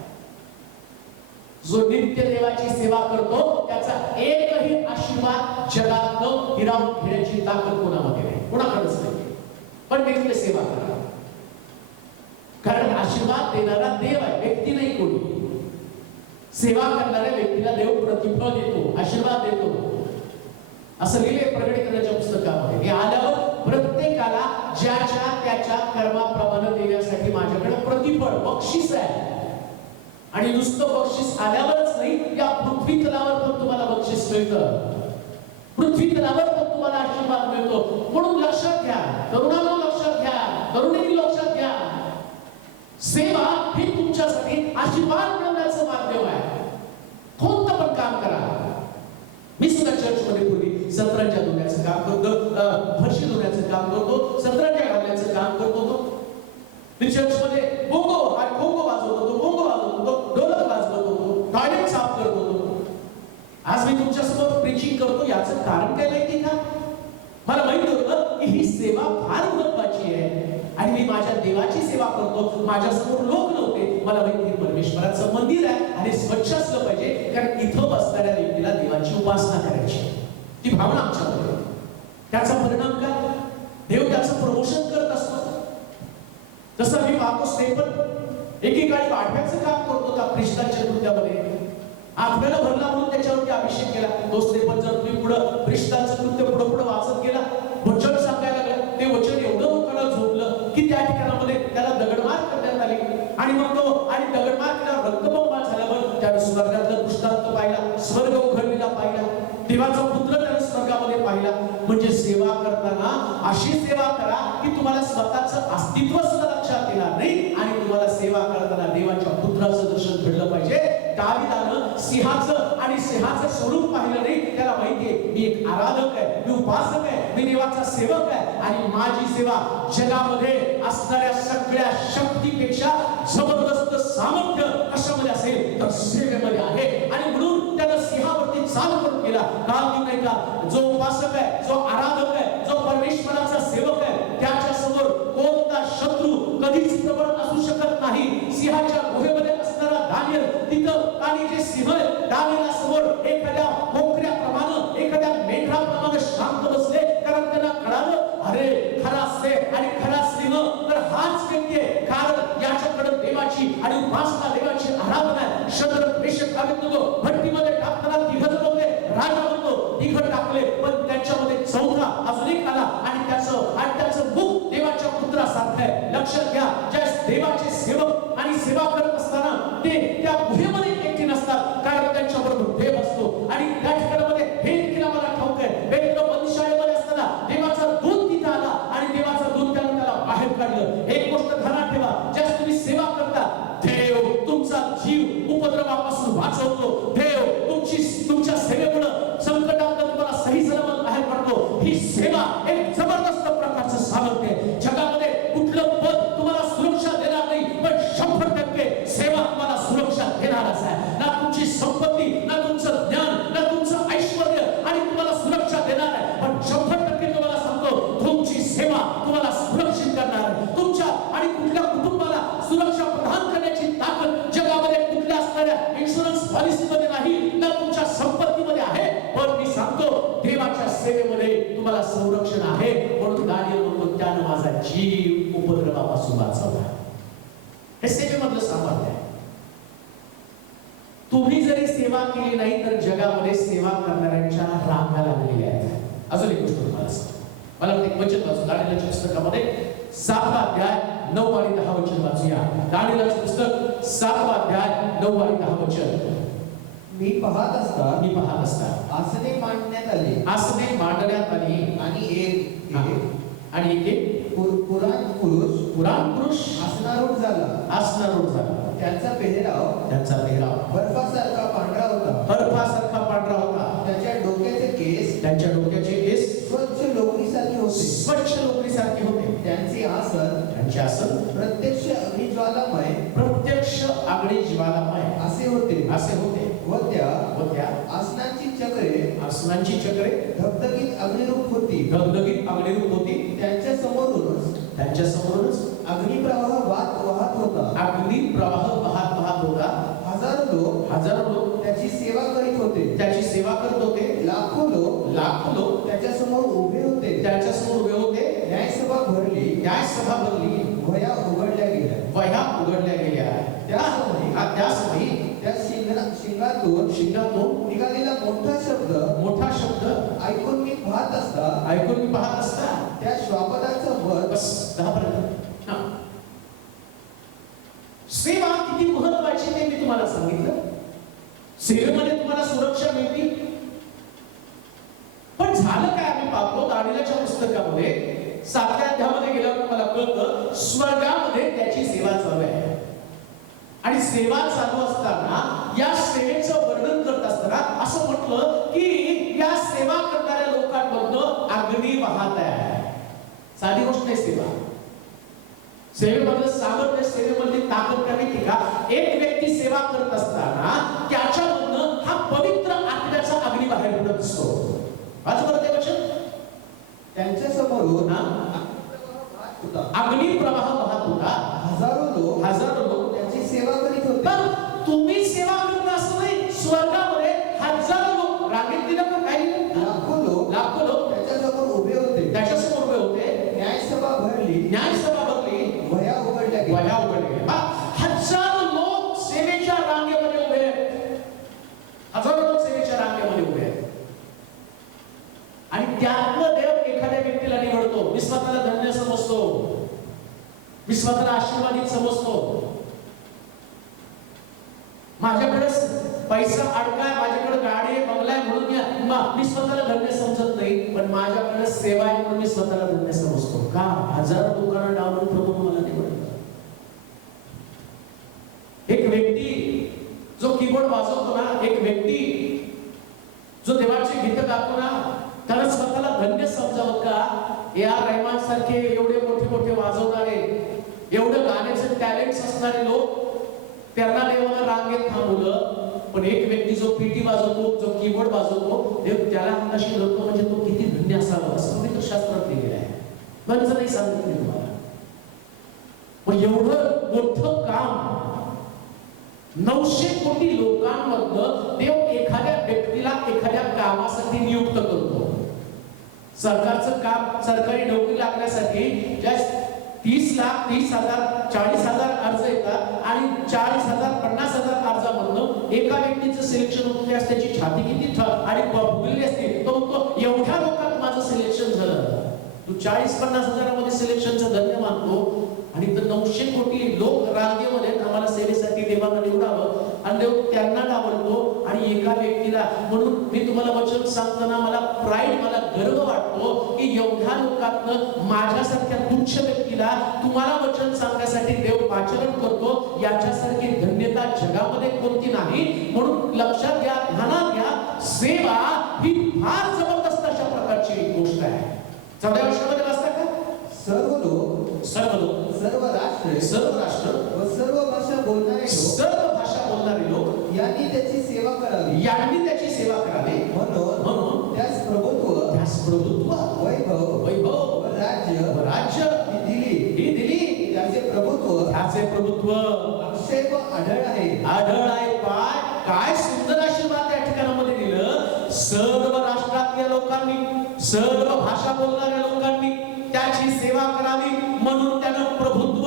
जो नित्य देवाची सेवा करतो त्याचा एकही आशीर्वाद जगात हिरावून घेण्याची ताकद कोणामध्ये नाही, कोणाकडेच नाही. पण व्यक्तीला सेवा करा, कारण आशीर्वाद देणारा देव आहे, व्यक्ती नाही कोणी. सेवा करणाऱ्या व्यक्तीला देव प्रतिफळ देतो, आशीर्वाद देतो. असं लिहिले प्रकटीकरणाच्या पुस्तकामध्ये. हे आल्यावर प्रत्येकाला ज्याच्या त्याच्या कर्माप्रमाणे देण्यासाठी माझ्याकडे प्रतिफळ, बक्षीस आहे. आणि नुसतं बक्षीस आल्यावरच नाही, या पृथ्वी तलावर पण तुम्हाला बक्षीस मिळतं. पृथ्वी तलावर पण तुम्हाला आशीर्वाद मिळतो. म्हणून लक्षात घ्या, तरुणांनो लक्षात घ्या, तरुणींनी लक्षात घ्या, सेवा ही तुमच्यासाठी आशीर्वाद मिळवण्याचं माध्यम आहे. कोणतं पण काम करा. मी सुद्धा चर्चमध्ये पूर्वी सतरंजा धुण्याचं काम करतो, फरशी धुण्याचं काम करतो, सतरंजा घालण्याचं काम करतो तो. मी चर्चमध्ये बोंगो वाजवत होतो, बोंगो वाजवत होतो, ढोलक वाजवत होतो, टॉयलेट साफ करत होतो. आज मी तुमच्यासमोर प्रीचिंग करतो याचं कारण काय माहिती का? मला माहिती होतं की ही सेवा फार महत्वाची आहे आणि मी माझ्या देवाची सेवा करतो. माझ्यासमोर लोक नव्हते, मला माहिती परमेश्वराचं मंदिर आहे आणि स्वच्छ असलं पाहिजे, कारण इथं बसणाऱ्या व्यक्तीला देवाची उपासना करायची, ती भावना आमच्यामध्ये होती. त्याचा परिणाम काय? देव त्याचं प्रमोशन करत असतो. जसं मी पाहतो स्टेपन एकेकाळी आठव्याचं काम करतो त्या ख्रिस्ताच्या कृत्यामध्ये, आत्म्याला भरला म्हणून त्याच्यावरती अभिषेक केला. तो स्टेपन जर तुम्ही पुढं ख्रिस्ताचं कृत्य पुढे वाचत गेला, वचन सांगायला लागलं, ते वचन एवढं लोकांना झोपलं की त्या ठिकाणामध्ये त्याला दगडमार करण्यात आली आणि मग तो आणि दगडमार केला, रक्तबंबाळ झाल्यावर त्याने स्वर्गातला दृष्टांत पाहिला, स्वर्ग उघडलेला पाहिला, देवाचा पुत्र त्याने स्वर्गामध्ये पाहिला. म्हणजे सेवा करताना अशी सेवा करा की तुम्हाला स्वतःचं अस्तित्व सुद्धा लक्षात येणार नाही आणि तुम्हाला सेवा करताना देवाच्या पुत्राचं दर्शन घडलं पाहिजे. दाविदानं सिंहाचं आणि सिंहाचं स्वरूप पाहिलं नाही, त्याला माहितीये मी एक आराधक आहे, मी उपासक आहे, मी देवाचा सेवक आहे आणि माझी सेवा जगामध्ये असणाऱ्या सगळ्या शक्तीपेक्षा जबरदस्त सामर्थ्य कशामध्ये असेल तर सेवेमध्ये आहे. आणि म्हणून त्यानं सिंहावरती चाल करून गेला. काल ती नाही का, जो उपासक आहे, जो आराधक आहे, जो परमेश्वराचा सेवक आहे, त्याच्या समोर कोणता शत्रू कधीच प्रबळ असू शकत नाही. सिंहाच्या गुहेमध्ये असणारा दानियल तिथं आणि जे सिंह दानियला समोर एखाद्या कोकऱ्याप्रमाणे, एखाद्या मेंढराप्रमाणे शांत बसले, कारण त्यांना कळालं अरे खरा से आणि खरा सिंह तर हाच व्यक्ती आहे, कारण याच्याकडे देवाची आणि उपासना देवाची आराधना आहे. शत्रु प्रेषक अभिनव भट्टीमध्ये टाकताना तिघच होते, राजा म्हणतो तिघ टाकले, पण त्याच्यामध्ये चौथा अजून एक आला आणि त्याचं मुख देवाच्या पुत्रासारखं आहे. लक्षात घ्या, ज्या देवाचे सेवक आणि सेवा करत असताना ते त्या गुहेमध्ये एकटे नसतात, कारण त्यांच्याबरोबर देव असतो. आणि त्या ठिकाणामध्ये हे देखील आम्हाला ठाऊक आहे, पेत्र बंदीशाळेमध्ये असताना देवाचा दूत तिथं आला आणि देवाचा दूत त्याला बाहेर काढलं. एक गोष्ट ध्यानात ठेवा, ज्या तुम्ही सेवा करता, देव तुमचा जीव उपद्रवापासून वाचवतो. देव तुमच्या सेवेमुळे संकटातून तुम्हाला सही सलामत बाहेर काढतो. ही सेवा एक जबरदस्त प्रकारचं सामर्थ्य आहे. जगामध्ये कुठलं पद तुम्हाला सुरक्षा देणार नाही, पण 100% सेवा तुम्हाला सुरक्षा देणारच आहे. ना तुमची संपत्ती, ना तुमचं ज्ञान, ना तुमचं ऐश्वर्य आणि तुम्हाला सुरक्षा देणार आहे, पण 100% तुम्हाला सांगतो तुमची सेवा तुम्हाला सुरक्षित करणार आहे. तुमच्या आणि कुठल्या कुटुंबाला सुरक्षा प्रदान करण्याची ताकद जगामध्ये कुठल्या असणाऱ्या इन्शुरन्स पॉलिसीमध्ये नाही, ना तुमच्या संपत्तीमध्ये आहे, पण मी सांगतो देवाच्या सेवेमध्ये तुम्हाला संरक्षण आहे. म्हणून दानियल म्हणतो त्यानं माझा जीव उपद्रवापासून वाचवला. हे सेवेमधलं सामर्थ्य आहे. तुम्ही जरी सेवा केली नाही तर जगामध्ये सेवा करणाऱ्यांच्या रांगा लागलेल्या आहेत. अजून एक गोष्ट तुम्हाला सांगतो, मला एक वचन वाचू, दानियेलच्या पुस्तकामध्ये 7वा अध्याय 9 आणि 10 वचन वाचूया. दानियेलचं पुस्तक 7वा अध्याय 9 आणि 10 वचन. मी पाहत असता आसने मांडण्यात आली आणि एक पुराण पुरुष आसनारूढ झाला. त्याचा पेहराव बर्फासारखा पांढरा होता. त्याच्या डोक्याचे केस स्वच्छ लोकरीसारखे होते. त्यांचे आसन प्रत्यक्ष अग्निज्वालामय असे होते. व त्या आसनांची चक्रे धगधगीत अग्निरूप होती. त्यांच्या समोरूनच अग्निप्रवाह वाहत होता. हजारो लोक त्याची सेवा करत होते. लाखो लोक त्याच्या समोर उभे होते. न्यायसभा भरली. वह्या उघडल्या गेल्या. त्यासमयी त्या शिंगातून निघालेला मोठा शब्द ऐकून मी पाहत असता त्या श्वापदाचा वध. सेवा किती महत्वाची ते मी तुम्हाला सांगितलं. सेवेमध्ये तुम्हाला सुरक्षा मिळते, पण झालं काय आम्ही पाहतो दानियेलच्या पुस्तकामध्ये 7व्या अध्यायामध्ये गेल्यावर मला कळतं स्वर्गामध्ये त्याची सेवा चालू आहे. आणि सेवा चालू असताना या सेवेचं वर्णन करत असताना असं म्हटलं की या सेवा करणाऱ्या लोकांना अग्नी वाहत आहे. साधी गोष्ट नाही सेवा. सेवेमधलं सामर्थ्य, सेवेमधली ताकद काय माहिती का? एक व्यक्ती सेवा करत असताना त्याच्यामधनं हा पवित्र आत्म्याचा अग्नी बाहेर पडत असतो. वाच बरं ते वचन. त्यांच्या समोरून अग्नी प्रवाह वाहत होता. हजारो लोक त्याची सेवा करीत होते. पण तुम्ही सेवा करणं असं नाही. स्वर्गामध्ये हजारो लोक रांगेत दिलं पण काही लाखो लोक त्याच्यासमोर उभे होते. त्याच्यासमोर उभे होते. न्यायसभा भरली. वह्या उघडल्या गेल्या. हजारो लोक सेवेच्या रांगेमध्ये उभे आहेत. हजारो लोक सेवेच्या रांगेमध्ये उभे आहेत. आणि त्यातलं देव एखाद्या व्यक्तीला निवडतो. मी स्वतःला धन्य समजतो, मी स्वतःला आशीर्वादित समजतो. माझ्याकडे पैसा अडकाय, माझ्याकडे गाडी आहे, बंगला आहे म्हणून मी स्वतःला धन्य समजत नाही. पण माझ्याकडे सेवा आहे म्हणून मी स्वतःला धन्य समजतो. का? हजारो लोकांना डावलून प्रभू मला निवडलं. एक व्यक्ती जो कीबोर्ड वाजवतो ना, एक व्यक्ती जो देवाचे गीत गातो ना, त्याला स्वतःला धन्य समजावं का? रहमान सारखे एवढे मोठे मोठे वाजवणारे, एवढं गाण्याचे टॅलेंट्स असणारे लोक, त्यांना देवाला रांगेत थांबवलं. पण एक व्यक्ती जो पीटी वाजवतो, जो कीबोर्ड वाजवतो, देव त्याला अंगाशी धरतो. म्हणजे तो किती धन्य असावा असं पवित्र शास्त्रात लिहिलेलं आहे. म्हणजे नाही सांगत मी तुम्हाला. पण एवढं मोठं काम 900 कोटी लोकांमधलं देव एखाद्या व्यक्तीला एखाद्या कामासाठी नियुक्त करतो. सरकारचं काम, सरकारी नोकरी लागण्यासाठी ज्या 30 लाख, 30,000, 40,000 अर्ज येतात आणि 40,000, 50,000 अर्जामधनं एका व्यक्तीचं सिलेक्शन होतं. त्याची छाती किती आणि फुगलेली असते. तो म्हणतो एवढ्या लोकांत माझं सिलेक्शन झालं. तू 40-50 हजारामध्ये सिलेक्शनचं धन्य मानतो. आणि तर 900 कोटी लोक रांगेमध्ये आम्हाला सेवेसाठी देवाला निवडावं आणि देव त्यांना आवडतो आणि एका व्यक्तीला. म्हणून मी तुम्हाला वचन सांगताना मला प्राईड, मला गर्व वाटतो की एवढ्या लोकांना माझ्यासारख्या तुच्छ व्यक्तीला तुम्हाला वचन सांगण्यासाठी देव पाचारण करतो. याच्यासारखी धन्यता जगामध्ये कोणती नाही. म्हणून लक्षात घ्या, ध्यानात घ्या, सेवा ही फार जबरदस्त अशा प्रकारची गोष्ट आहे. 14व्या वर्षामध्ये वाचता का? सर्व लोक, सर्व राष्ट्र व सर्व भाषा बोलणारे लोक यांनी त्याची सेवा करावी. म्हणून त्यास प्रभुत्व, वैभव व राज्य दिली. त्याचे प्रभुत्व अक्षय व आढळ आहे. काय सुंदर आशीर्वाद त्या ठिकाणामध्ये दिलं. सर्व राष्ट्रातल्या लोकांनी, सर्व भाषा बोलणाऱ्या लोकांनी त्याची सेवा करावी. म्हणून त्यानं प्रभुत्व,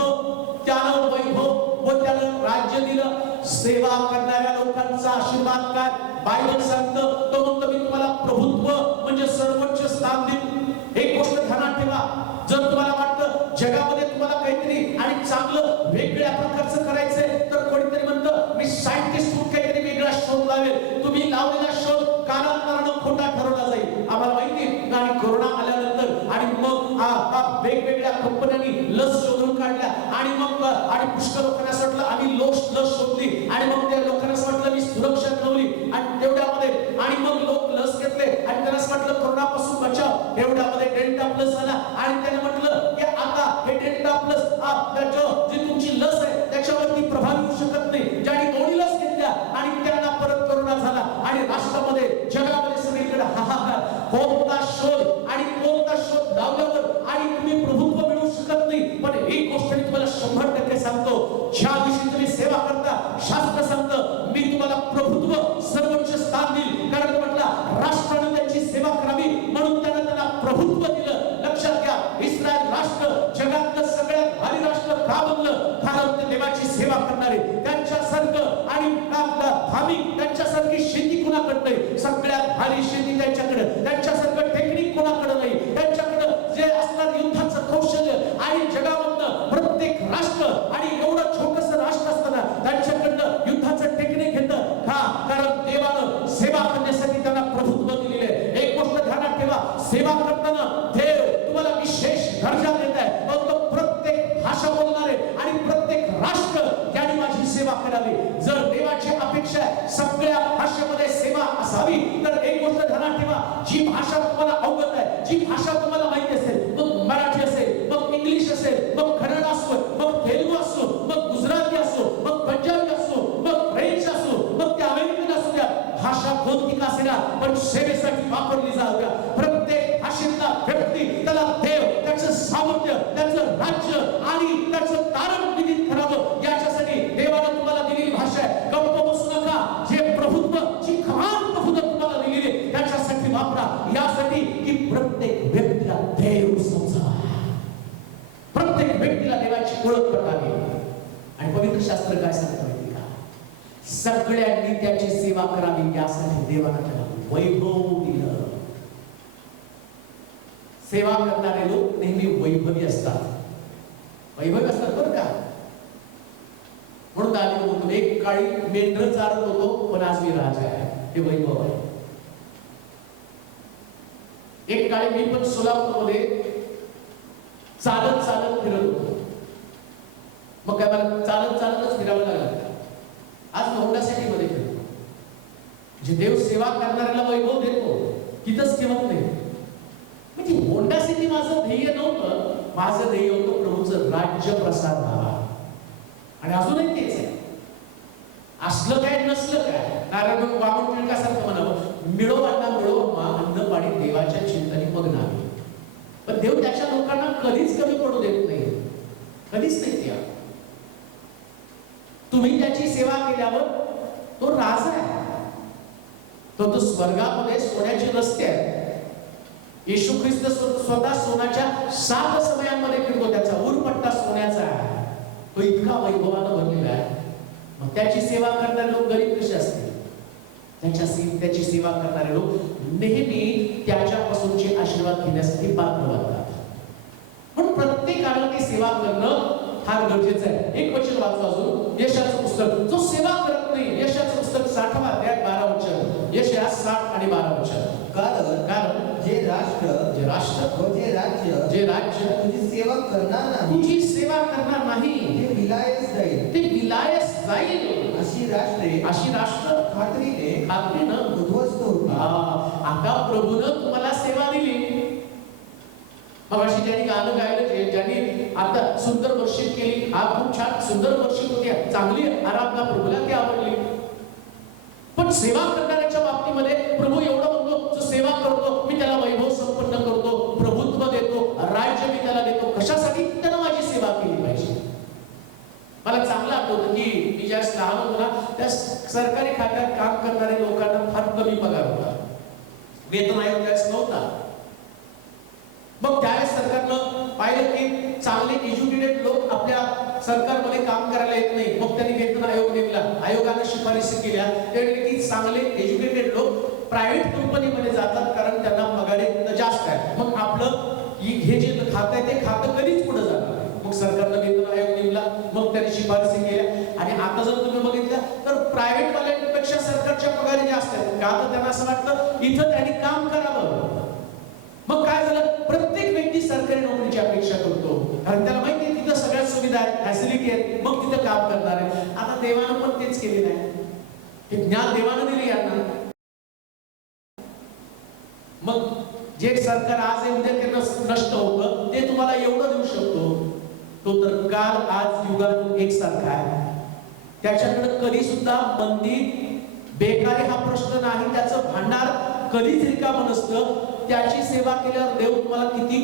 त्यानं वैभव व त्यानं राज्य दिलं. सेवा करणाऱ्या लोकांचा आशीर्वाद काय? बायबल सांगतं, तो म्हणतो मी तुम्हाला प्रभुत्व म्हणजे सर्वोच्च स्थान देईन. एक गोष्ट ध्यानात ठेवा, जर तुम्हाला वाटतं जगामध्ये तुम्हाला काहीतरी आणि चांगलं वेगळ्या प्रकारचं करायचंय, तर कोणीतरी म्हणतं मी सायंटिस्ट म्हणून काहीतरी वेगळा शोध लावेल. तुम्ही लावलेला शोध कालांतरानं खोटा ठरवला जाईल. आम्हाला माहिती आणि कोरोना आल्यानंतर आणि मग वेगवेगळ्या कंपन्यांनी लस शोधून काढल्या आणि मग आणि पुष्कळ लोकांना असं वाटलं आम्ही लस शोधली आणि मग त्या लोकांना असं वाटलं मी सुरक्षा ठेवली आणि तेवढ्यामध्ये आणि मग लोक लस घेतले आणि त्यांना असं वाटलं कोरोनापासून बचाव. तेवढ्यामध्ये डेल्टा प्लस झाला आणि त्याने म्हटलं की आता हे डेल्टा प्लस जी तुमची लस आहे त्याच्यावरती प्रभाव होऊ शकत नाही. ज्यांनी दोन्ही लस घेतल्या आणि त्यांना परत कोरोना झाला आणि राष्ट्रामध्ये, जगामध्ये सगळीकडे हाहाकार. कोणता शोध लावल्यावर आणि तुम्ही प्रभुत्व मिळवू शकत नाही. पण एक गोष्ट मी तुम्हाला 100% सांगतो, ज्या दिवशी तुम्ही सेवा करता, शास्त्र सांगतं मी तुम्हाला प्रभुत्व, सर्वोच्च स्थान देईल. कारण तो म्हटला राष्ट्राने त्यांची सेवा करावी म्हणून त्यानं त्यांना प्रभुत्व दिलं. लक्षात घ्या, इस्रायल राष्ट्र जगातलं सगळ्यात भारी राष्ट्र का बनलं? कारण ते देवाची सेवा करणारे, त्यांच्यासारखं आणि भाविक, त्यांच्यासारखी शेती कुणाकडे नाही. सगळ्यात भारी शेती त्यांच्याकडे, त्यांच्यासारखं टेक्निक कुणाकडे नाही. त्यांच्याकडे जे असणार युद्धाचं कौशल्य आणि जगामधलं प्रत्येक राष्ट्र आणि एवढं छोटस राष्ट्र असताना त्यांच्याकडनं युद्धाचं टेक्निक घेतं का? कारण देवानं सेवा करण्यासाठी त्यांना प्रभुत्व दिलेले. एक गोष्ट ध्यानात ठेवा, सेवा करताना देव तुम्हाला विशेष दर्जा देत आहे. प्रत्येक भाषा बोलणारे आणि प्रत्येक राष्ट्र त्यांनी माझी सेवा करावी. जर देवाची अपेक्षा सगळ्या भाषेमध्ये सेवा असावी तर एक एक गोष्ट ध्यानात ठेवा, जी भाषा तुम्हाला अवगत आहे, जी भाषा तुम्हाला माहिती असेल, मग मराठी असेल, मग इंग्लिश असेल, मग कन्नड असो, मग तेलुगू असो, मग गुजराती असो, मग पंजाबी असो, मग फ्रेंच असो, मग ते अमेरिकन असू द्या, भाषा कोणती का असेना पण सेवेसाठी वापरली जाऊ द्या. प्रत्येक भाषेतला व्यक्ती त्याला देव त्याचं सामर्थ्य, त्याचं राज्य आणि त्याचं तारण विदित करावं याच्यासाठी देवाने तुम्हाला दिलेली भाषा आहे. गप्प बसू नका. जे प्रभुत्व, जी कमाल प्रभुत्व तुम्हाला दिलेली त्याच्यासाठी वापरा, यासाठी की प्रत्येक व्यक्तीला देव समजा, प्रत्येक व्यक्तीला देवाची ओळख पटावी. आणि पवित्र शास्त्र काय सांगतं माहिती का? सगळ्यांनी त्याची सेवा करावी यासाठी देवाने त्याला वैभव दिलं. सेवा करणारे लोक नेहमी वैभवी असतात, वैभवी असतात बरं का. म्हणून आम्ही म्हणतो एक काळी मेंढर चालत होतो पण आज मी राजा आहे, हे वैभव आहे. एक काळी मी पण सोलापूरमध्ये चालत चालत फिरत होतो, मग काय मला चालत चालतच फिरावं लागलं. आज होंडा सिटी मध्ये फिरतो. जे देव सेवा करणाऱ्याला वैभव देतो तिथंच ठेवत नाही. म्हणजे होंडा सिटी माझं ध्येय नव्हतं, माझं ध्येय होतं प्रभूचं राज्य प्रसार व्हावा. आणि अजूनही तेच आहे. असलं काय नसलं काय, नारायण बाबा टिळकासारखं म्हणावं, मिळो अण्णा मिळो अन्न पाणी देवाच्या चिंतनी मग्न आहे. पण देव त्याच्या लोकांना कधीच कमी पडू देत नाही, कधीच नाही. त्या तुम्ही त्याची सेवा केल्यावर तो राजा आहे, तो स्वर्गामध्ये सोन्याचे रस्ते आहेत. येशू ख्रिस्त स्वतः सोन्याच्या 7 समयांमध्ये फिरतो, त्याचा उरपट्टा सोन्याचा आहे. तो इतका वैभवानं भरलेला आहे. मग त्याची सेवा करणारे लोक गरीब कसे असतील? त्याची सेवा करणारे लोक नेहमी त्याच्यापासूनचे आशीर्वाद घेण्यासाठी पात्र बनतात. म्हणून प्रत्येकाला ती सेवा करणं फार गरजेचं आहे. एक वचन वाचू अजून, यशाचं पुस्तक. जो सेवा करत नाही, यशाचं पुस्तक 60 अध्याय 12 वचन. यशया 60 आणि 12 वचन. कारण जे राष्ट्र व जे राज्य तुझी सेवा करणार नाही ते विलायस जाईल. अशी राष्ट्र खात्रीनं उद्ध्वस्त होती. आता प्रभूनं तुम्हाला सेवा दिली. मग अशी ज्यांनी गाणं गायलं, ज्यांनी आता सुंदर वर्षिप केली, हा खूप छान सुंदर वर्षिप होती, चांगली आराधना, प्रभूला ती आवडली. पण सेवा करणाऱ्याच्या बाबतीमध्ये प्रभू एवढं म्हणतो, जो सेवा करतो मी त्याला वैभव संपन्न करतो, प्रभुत्व देतो, राज्य मी त्याला देतो. कशासाठी? त्यानं माझी सेवा केली पाहिजे. मला चांगलं आठवतं की मी ज्या लहान होतो ना, त्या सरकारी खात्यात काम करणाऱ्या लोकांना फार कमी पगार होता, वेतन आयोग त्यावेळेस नव्हता. मग त्यावेळेस सरकारनं पाहिलं की चांगले एज्युकेटेड लोक आपल्या सरकारमध्ये काम करायला येत नाही. मग त्यांनी वेतन आयोग नेमला, आयोगाने शिफारशी केल्या की चांगले एज्युकेटेड लोक प्रायव्हेट कंपनीमध्ये जातात, कारण त्यांना पगार जास्त आहे. मग आपलं हे जे खातं आहे ते खातं कधीच पुढे जाणार. मग सरकारनं वेतन आयोग नेमला, मग त्यांनी शिफारसी केल्या. आणि आता जर तुम्ही बघितलं तर प्रायव्हेट वाल्यांपेक्षा सरकारच्या पगारी जास्त आहेत. का तर त्यांना असं वाटतं इथं त्यांनी काम करावं. मग काय झालं, प्रत्येक व्यक्ती सरकारी नोकरीची अपेक्षा करतो, कारण त्याला माहिती आहे तिथं सगळ्या सुविधा आहेत, फॅसिलिटी आहेत, मग तिथं काम करणार आहे. आता देवानं पण तेच केलेलं आहे, हे ज्ञान देवानं दिले यांना. मग जे सरकार आज आहे उद्या ते नष्ट होतं, ते तुम्हाला एवढं देऊ शकतो, तो तर काल आज युगात एकसारखा आहे. त्याच्याकडे कधी सुद्धा मंदी बेकारी हा प्रश्न नाही, त्याचं भांडार कधीच रिकामं नसतं. त्याची सेवा केल्यावर देव तुम्हाला किती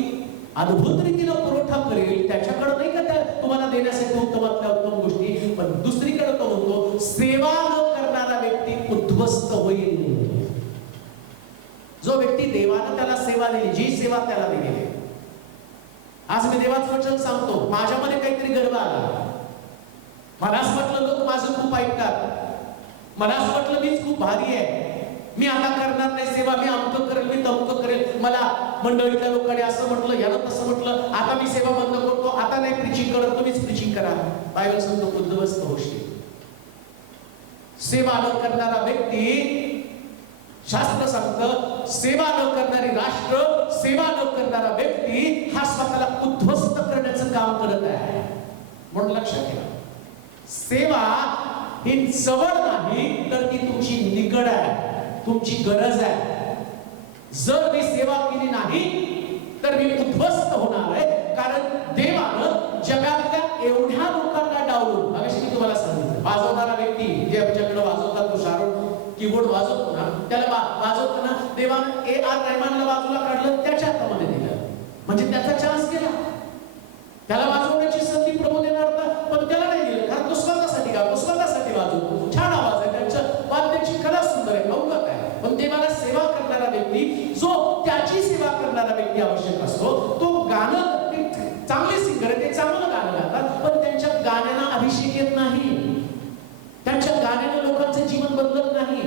अद्भुत रीतीने पुरवठा करेल. त्याच्याकडे नाही का त्या तुम्हाला देण्यासाठी उत्तमातल्या उत्तम गोष्टी, पण दुसरीकडे तो म्हणतो सेवा न करणारा व्यक्ती उद्ध्वस्त होईल. जो व्यक्ती देवानं त्याला सेवा दिली, जी सेवा त्याला दिली. आज मी देवाचं वचन सांगतो, माझ्यामध्ये काहीतरी गर्व आला. मला असं वाटलं लोक माझं खूप ऐकतात, मला असं वाटलं मीच खूप भारी आहे, मी आता करणार नाही सेवा, मी अमकं करेल, मी तमकं करेल. मला मंडळीतल्या लोकांनी असं म्हटलं, यानं तसं म्हटलं, आता मी सेवा बंद करतो, आता नाही प्रीचिंग करत, तुम्हीच प्रीचिंग करा. बायबल सांगतो उद्ध्वस्त होशील. सेवा न करणारा व्यक्ती, शास्त्र सांगतं, सेवा न करणारी राष्ट्र, सेवा न करणारा व्यक्ती हा स्वतःला उद्ध्वस्त करण्याचं काम करत आहे. म्हणून लक्षात ठेवा, सेवा ही जवळ नाही तर ती तुमची निकड आहे, तुमची गरज आहे. जर मी सेवा केली नाही तर मी उद्ध्वस्त होणार आहे. कारण देवानं जगातल्या एवढ्या लोकांना डावलून, मगाशी मी तुम्हाला सांगितलं, वाजवणारा व्यक्ती जे आमच्याकडे वाजवतात, तो शारोन कीबोर्ड वाजवतो ना, त्याला वाजवताना देवानं A.R. रहमानला बाजूला काढलं, त्याच्या हातामध्ये दिलं, म्हणजे त्याचा चान्स गेला. त्याला वाजवण्याची संधी प्रभू देणार होता, पण त्याला नाही दिलं, कारण तो स्वतःसाठी गातो, स्वतःसाठी वाजवतो. छान आवाज आहे, त्यांच्या वाद्याची कला सुंदर आहे, अवगत आहे. पण देवाला सेवा करणारा व्यक्ती, जो त्याची सेवा करणारा व्यक्ती आवश्यक असतो, तो गाणं, चांगले सिंगर आहे, ते चांगलं गाणं गातात, पण त्यांच्या गाण्याला अभिषेक येत नाही, त्यांच्या गाण्याने लोकांचं जीवन बदलत नाही,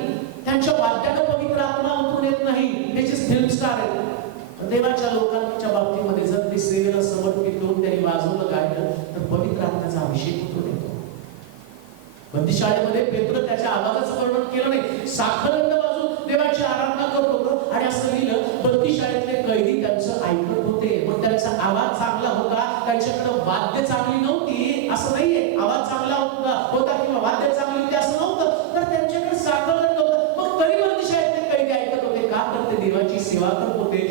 त्यांच्या वाद्यानं पवित्र आत्मा उतरून येत नाही. त्याचे फिल्म स्टार आहेत. देवाच्या लोकांच्या बाबतीमध्ये जर ते सेवेला समर्पित होऊन त्यांनी वाजवलं गायलं तर पवित्र आत्म्याचा अभिषेक होतो येतो. बंदीशाळेमध्ये पेत्र त्याच्या आवाजाचं वर्णन केलं नाही, साखरंद वाजवून देवाची आराधना करत होतं, आणि असं लिहिलं, बंदीशाळेतले कैदी त्यांचं ऐकत होते, पण त्यांचा आवाज चांगला होता, त्यांच्याकडे वाद्य चांगली नव्हती असं नाहीये, आवाज चांगला होता किंवा वाद्य चांगली होती असं नव्हतं, तर त्यांच्याकडे साखरंद होतं, मग तरी बंदीशाळेतले कैदी ऐकत होते. का? तर ते देवाची सेवा करत होते.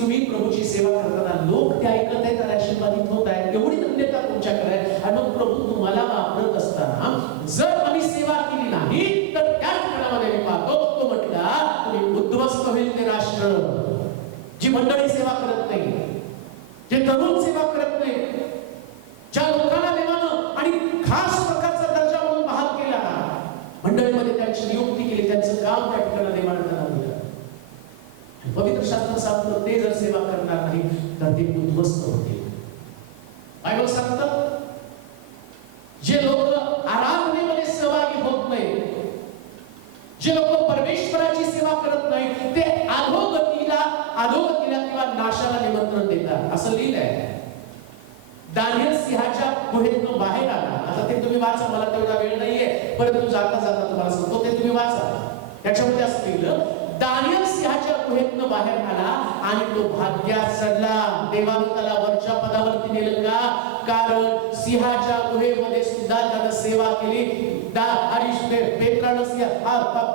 तुम्ही प्रभूची सेवा करताना लोक ते ऐकत आहेत आणि आशीर्वादित होत आहेत, एवढी धन्यता तुमच्याकडे आहे. आणि मग प्रभू तुम्हाला वापरत असताना जर आम्ही सेवा केली नाही तर त्या ठिकाणामध्ये मी पाहतो, तो म्हटला, तुम्ही उद्ध्वस्त होईल ते राष्ट्र. जी मंडळी सेवा करत नाही, जे तरुण सेवा करत नाही, ज्या लोकांना देवानं आणि खास प्रकारचा दर्जा म्हणून बहाल केला, मंडळीमध्ये त्यांची नियुक्ती केली, त्यांचं काम त्या ठिकाणी देवानं त्यांना दिलं. पवित्र शास्त्र सांगतं, ते जर सेवा करणार नाही तर ते उद्ध्वस्त होतील. बायबल सांगतं, जे लोक आराधनेमध्ये सहभागी होत नाही, जे लोक परमेश्वराची सेवा करत नाही, ते अधोगतीला किंवा नाशाला निमंत्रण देतात. असं लिहिलंय. दानियल सिंहाच्या गुहेतून बाहेर आला. आता ते तुम्ही वाचा, मला तेवढा वेळ नाहीये, परंतु जाता जाता तुम्हाला सांगतो, ते तुम्ही वाचा. त्याच्यामध्ये असं लिहिलं, दानियल सिंहाच्या गुहेतून बाहेर आला आणि तो भाग्यात चढला. देवानं त्याला वरच्या पदावरती नेलं का? कारण सिंहाच्या गुहेमध्ये सुद्धा त्यानं सेवा केली.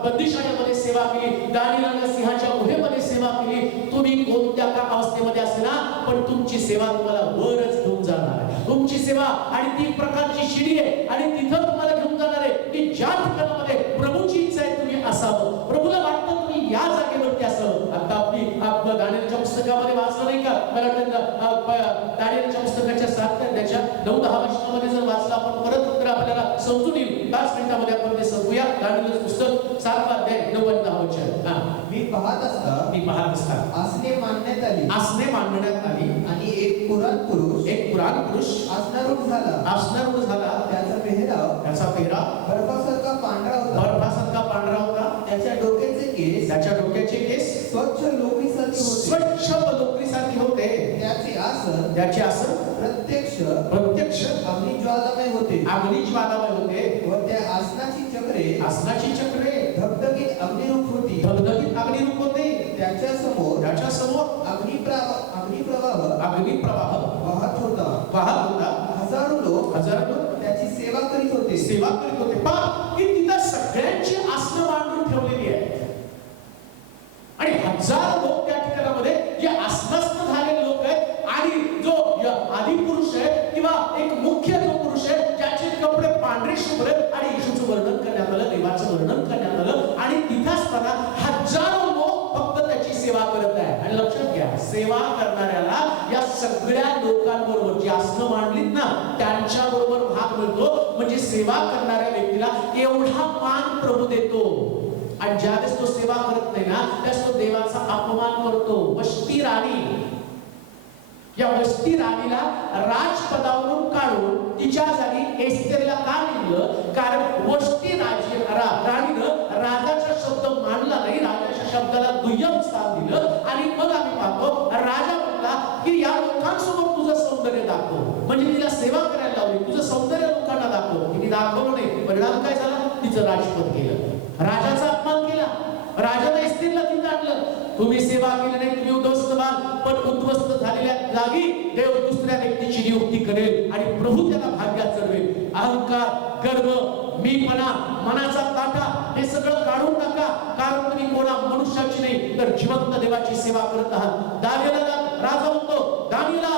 बंदिशाळेमध्ये सेवा केली, दानियेलने सिंहाच्या गुहेमध्ये सेवा केली. तुम्ही कोणत्या का अवस्थेमध्ये असला, पण तुमची सेवा तुम्हाला वरच घेऊन जाणार आहे. तुमची सेवा आणि ती प्रकारची शिडी आहे, आणि तिथं तुम्हाला घेऊन जाणार आहे की ज्या ठिकाणामध्ये प्रभूची इच्छा आहे तुम्ही असावं, प्रभूला वाटतं तुम्ही या जागेवरती असावं. आता आपलं दानियेलच्या पुस्तकामध्ये वाचलं नाही का? मला वाटतं दानियेलच्या पुस्तकाच्या 9-10 वचनामध्ये जर वाचलं आपण परत, तर आपल्याला समजून येईल. 5 मिनिटांमध्ये आपण ते संपूया. दानियेलचं पुस्तक 7 अध्याय 9-10 वचन. मी पाहत असता आसने मांडण्यात आली आणि एक पुराण पुरुष आसनारूढ झाला. त्याचा पेहराव बर्फासारखा पांढरा होता. त्याच्या डोक्याचे केस स्वच्छ लोकरीसारखे होते. त्याचे आसन प्रत्यक्ष अग्निज्वालामय होते. व त्या आसनाची चक्रे धगधगीत अग्निरूप होते. त्याच्या समोर अग्निप्रवाह वाहत होता. हजारो लोक त्याची सेवा करीत होते. पहा की तिथं सगळ्यांची आसनं मांडून ठेवलेली आहेत, आणि हजारो लोक त्या ठिकाणामध्ये जे आसनस्थ झालेले लोक आहेत, आणि जो आदिपुरुष आहे किंवा एक मुख्य जो पुरुष आहे, ज्याचे कपडे पांढरे शुभ्र आहेत, आणि येशूचं वर्णन करण्यात आलं, देवाचं वर्णन करण्यात आलं, आणि तिथं असताना हजारो लोक फक्त त्याची सेवा करत आहे. आणि लक्षात घ्या, सेवा करणाऱ्याला या सगळ्या लोकांबरोबर जी आसनं मांडलीत ना, त्यांच्या बरोबर भाग मिळतो. म्हणजे सेवा करणाऱ्या व्यक्तीला एवढा मान प्रभू देतो, आणि ज्यावेळेस तो सेवा करत नाही ना, त्यावेळेस तो देवाचा अपमान करतो. वस्ती राणी, या वस्ती राणीला राजपदावरून काढून तिच्या जागी एस्थेरला का नेमलं? कारण वस्ती राणीनं राजाचा शब्द मानला नाही, राजाच्या शब्दाला दुय्यम स्थान दिलं. आणि मग आम्ही पाहतो, राजा म्हणला की या लोकांसमोर तुझं सौंदर्य दाखव. म्हणजे तिला सेवा करायला लावली, तुझं सौंदर्य लोकांना दाखव. तिने दाखवलं नाही. परिणाम काय झाला? तिचं राजपद केलं, राजाचा अपमान केला. राजाने एस्थेरला तिथं आणलं. तुम्ही सेवा केली नाही, तुम्ही उद्ध्वस्त व्हाल, पण उद्ध्वस्त झालेल्या जागी देव दुसऱ्या व्यक्तीची नियुक्ती करेल, आणि प्रभू त्याला भाग्यात चढवेल. अहंकार, गर्व, मीपणा, मनाचा ताठा हे सगळं काढून टाका. कारण तुम्ही कोणा मनुष्याची नाही तर जिवंत देवाची सेवा करत आहात. दानिएलला राजा म्हणतो, दानिएला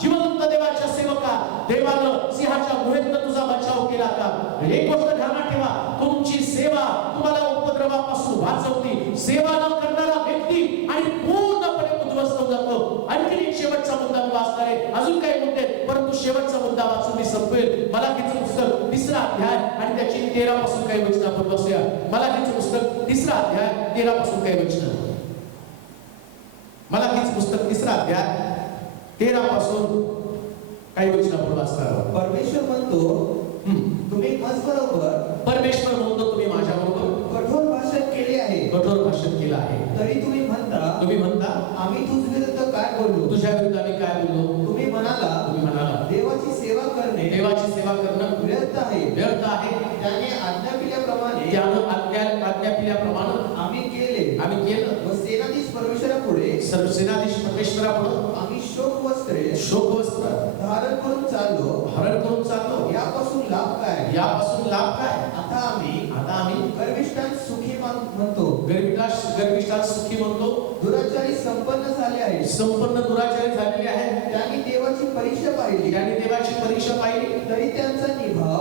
जिवंत देवाच्या सेवका, देवानं सिंहाच्या गुहेतनं तुझा बचाव केला का? एक गोष्ट ध्यानात ठेवा, तुमची सेवा तुम्हाला उपद्रवापासून वाचवते. सेवा न करणारा व्यक्ती आणि पूर्णपणे उद्ध्वस्त जातो. आणखी एक शेवटचा मुद्दा मी वाचणार आहे, अजून काही मुद्दे, परंतु शेवटचा मुद्दा वाचून मी संपवेल. मलाकीचं पुस्तक 3रा अध्याय आणि त्याची 13 पासून काही वचनं आपण बसूया. मलाकीचं पुस्तक 3रा अध्याय 13 पासून काही वचनं. मलाकीचं पुस्तक 3रा अध्याय 13 पासून काही वचनं आपण वाचणार आहोत. परमेश्वर म्हणतो, तुम्ही माझ्याबरोबर, परमेश्वर म्हणतो तुम्ही माझ्याबरोबर कठोर भाषण केले आहे, कठोर भाषण केलं आहे. तरी तुम्ही म्हणता आम्ही तुझ विरुद्ध काय बोललो? तुझ्या विरुद्ध आम्ही काय बोललो? तुम्ही म्हणाला देवाची सेवा करणे व्यर्थ आहे, व्यर्थ आहे. त्याने आज्ञा पिल्याप्रमाणे आम्ही केलं व सेनाधीश परमेश्वरापुढे आम्ही शोक वस्त्रे धारण करून चाललो. यापासून लाभ काय? आता आम्ही गर्विष्ठांत सुखी म्हणतो. दुराचारी संपन्न झाले आहे. दुराचारी झालेले आहेत. त्यांनी देवाची परीक्षा पाहिली, तरी त्यांचा निभाव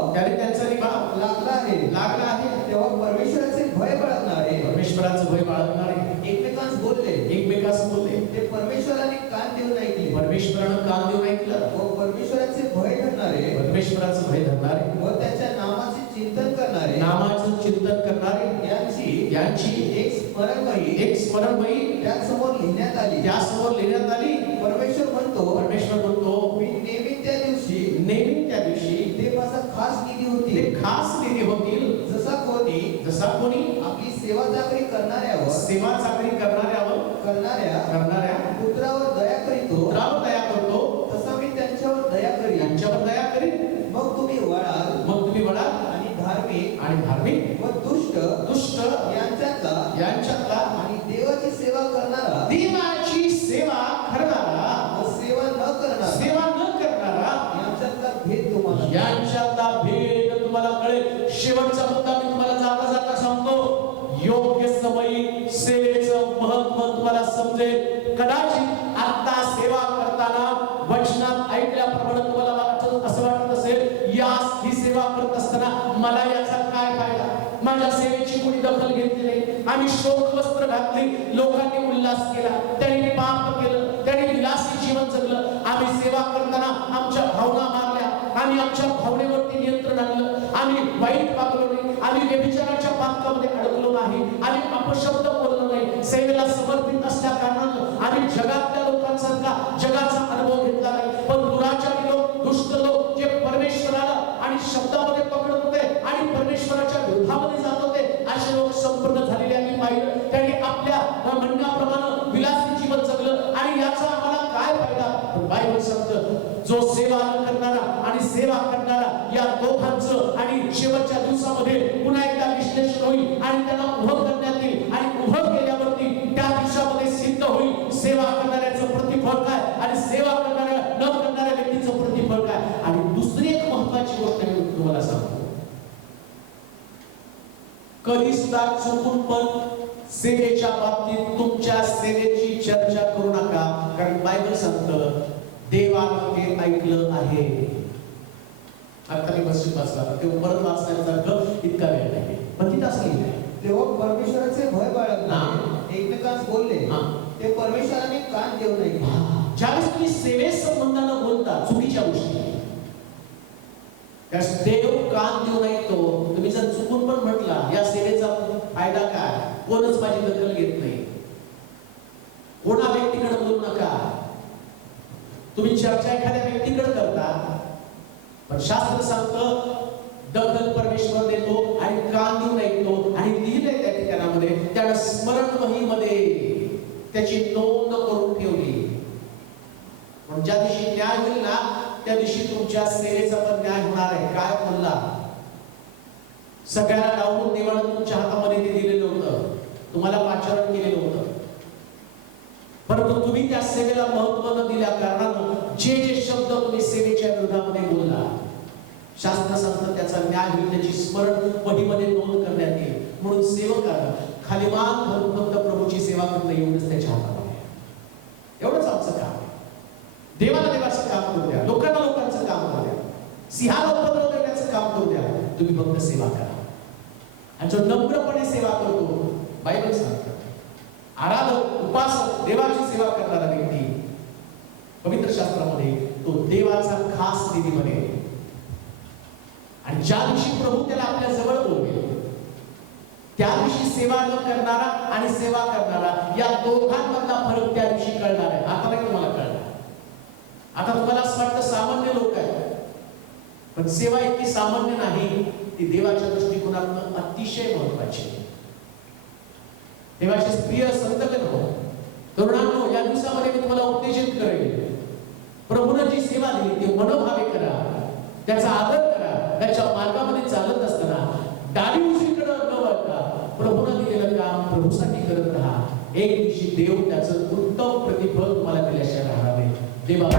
लागला आहे. तेव्हा परमेश्वराचं भय बाळगणारे एकमेकांस बोलले. ते परमेश्वराने कान देऊन ऐकलं. व परमेश्वराचे भय धरणारे व त्याच्या नामाचे चिंतन करणारे यांची एक स्मरणवही त्यासमोर लिहिण्यात आली. परमेश्वर म्हणतो, मी नेहमी त्या दिवशी ते माझा खास निधी होतील. जसा कोणी आपली सेवा चाकरी करणाऱ्या पुत्रावर दया करीतो, तसा मी त्यांच्यावर दया करीन. मग तुम्ही वळाल आणि धार्मिक व दुष्ट यांच्यातला आणि देवाची सेवा करणारा व सेवा न करणारा यांच्यातला भेद तुम्हाला कळेल. शेवटचा मुद्दा मी तुम्हाला जाता सांगतो, योग्य समयी सेवेचं महत्त्व तुम्हाला समजेल. कदाचित आता सेवा करताना वचनात ऐकल्याप्रमाणे तुम्हाला असं वाटत असेल, ही सेवा करत असताना मला याचा काय फायदा? माझ्या सेवेची कोणी दखल घेतली नाही. आम्ही शोक वस्त्र घातले, लोकांनी उल्हास केला, त्यांनी पाप केलं, त्यांनी विलासी जीवन जगलं. आम्ही सेवा करताना आमच्या भावना मारल्या, आम्ही आमच्या भावनेवरती नियंत्रण आणलं, आम्ही वाईट वागलो नाही, आम्ही व्यभिचाराच्या पातकामध्ये अडकलो नाही, आम्ही अपशब्द बोललो नाही. सेवेला समर्पित असल्या कारणानं आम्ही जगातल्या लोकांसारखा जगाचा अनुभव घेतला नाही. पण दुराचारी लोक, दुष्ट लोक, जे परमेश्वराला आणि शब्दामध्ये पकडत होते आणि परमेश्वराच्या विरोधामध्ये जात होते, असे लोक संपूर्ण झालेले आम्ही पाहिलं. त्यांनी आपल्या म्हणण्याप्रमाणे विलासी जीवन जगलं आणि याचा आम्हाला काय फायदा? बायबल सांगतं, जो सेवा करणारा आणि सेवा करणारा या दोघांचं आणि शेवटच्या दिवसामध्ये पुन्हा एकदा विश्लेषण होईल आणि त्यांना उभं करण्यात येईल. आणि उभं केल्यावरती त्या दिवसामध्ये सिद्ध होईल सेवा करणाऱ्याचं प्रतिफळ काय आणि सेवा करणाऱ्या न करणाऱ्या व्यक्तीचं प्रतिफळ काय. आणि दुसरी एक महत्त्वाची गोष्ट मी तुम्हाला सांगतो, कधी सुद्धा चुकून पण सेवेच्या बाबतीत तुमच्या सेवेची चर्चा करू नका. कारण बायबल सांगतं, देवानं ते ऐकलं आहे. आता मी बसला ते परत वाचण्यासारखं इतका वेळ नाही, पण तिथं असं लिहिलंय, तेव्हा परमेश्वराचे भय बाळगणारे एकमेकांस बोलले. ते परमेश्वराने कान देऊ नये. ज्यावेळेस तुम्ही सेवे संबंधानं बोलता चुकीच्या गोष्टी, त्यास देव कान देऊ नये. तो तुम्ही जर चुकून पण म्हटला या सेवेचा फायदा काय, कोणच माझी दखल घेत नाही, कोणा व्यक्तीकडे बोलू नका. तुम्ही चर्चा एखाद्या व्यक्तीकडे करता, पण शास्त्र सांगतं दखल परमेश्वर देतो आणि कान देऊन ऐकतो. आणि लिहिलंय त्या ठिकाणामध्ये, त्यानं स्मरणवहीमध्ये त्याची नोंद करून ठेवली. पण ज्या दिवशी न्याय होईल ना, त्या दिवशी तुमच्या सेवेचा पण न्याय होणार आहे. काय बोलला, सगळ्यांना डावलून निवडून तुमच्या हातामध्ये ते दिलेलं होतं, तुम्हाला पाचारण केलेलं होतं, परंतु तुम्ही त्या सेवेला महत्त्व न दिल्या कारणानं जे जे शब्द तुम्ही सेवेच्या विरोधामध्ये बोलला, शास्त्र सांगतं त्याचा न्याय होईल, त्याची स्मरण वहीमध्ये नोंद करण्यात येईल. म्हणून सेवकाला खाली मान घालून फक्त प्रभूची सेवा करणं एवढं सिंहाला उपद्रव देण्याचं काम करू द्या, तुम्ही फक्त सेवा करा. आणि जो नम्रपणे सेवा करतो, बायबल सांगतो, आराधक, उपासक, देवाची सेवा करणारा व्यक्ती पवित्र शास्त्रामध्ये तो देवाचा खास निधी बनेल. आणि ज्या दिवशी प्रभू त्याला आपल्या जवळ बोलवेल, त्या दिवशी सेवा न करणारा आणि सेवा करणारा या दोघांमधला फरक त्या दिवशी कळणार आहे. आता नाही तुम्हाला कळणार. आता तुम्हाला असं वाटतं सामान्य लोक आहेत, पण सेवा इतकी सामान्य नाही, ती देवाच्या दृष्टिकोनातून अतिशय महत्वाची. देवाचे प्रिय संतगण हो, तरुणांनो, या दिवसामध्ये मी तुम्हाला उत्तेजित करेन. प्रभूने जी सेवा दिली ती मनोभावे करा, त्याचा आदर करा. त्याच्या मार्गामध्ये चालत असताना डावी उजवीकडे न वळता प्रभूने दिलेलं काम प्रभूसाठी करत राहा. एक दिवशी देव त्याचं उत्तम प्रतिफल तुम्हाला दिल्याशिवाय राहणार नाही. देवा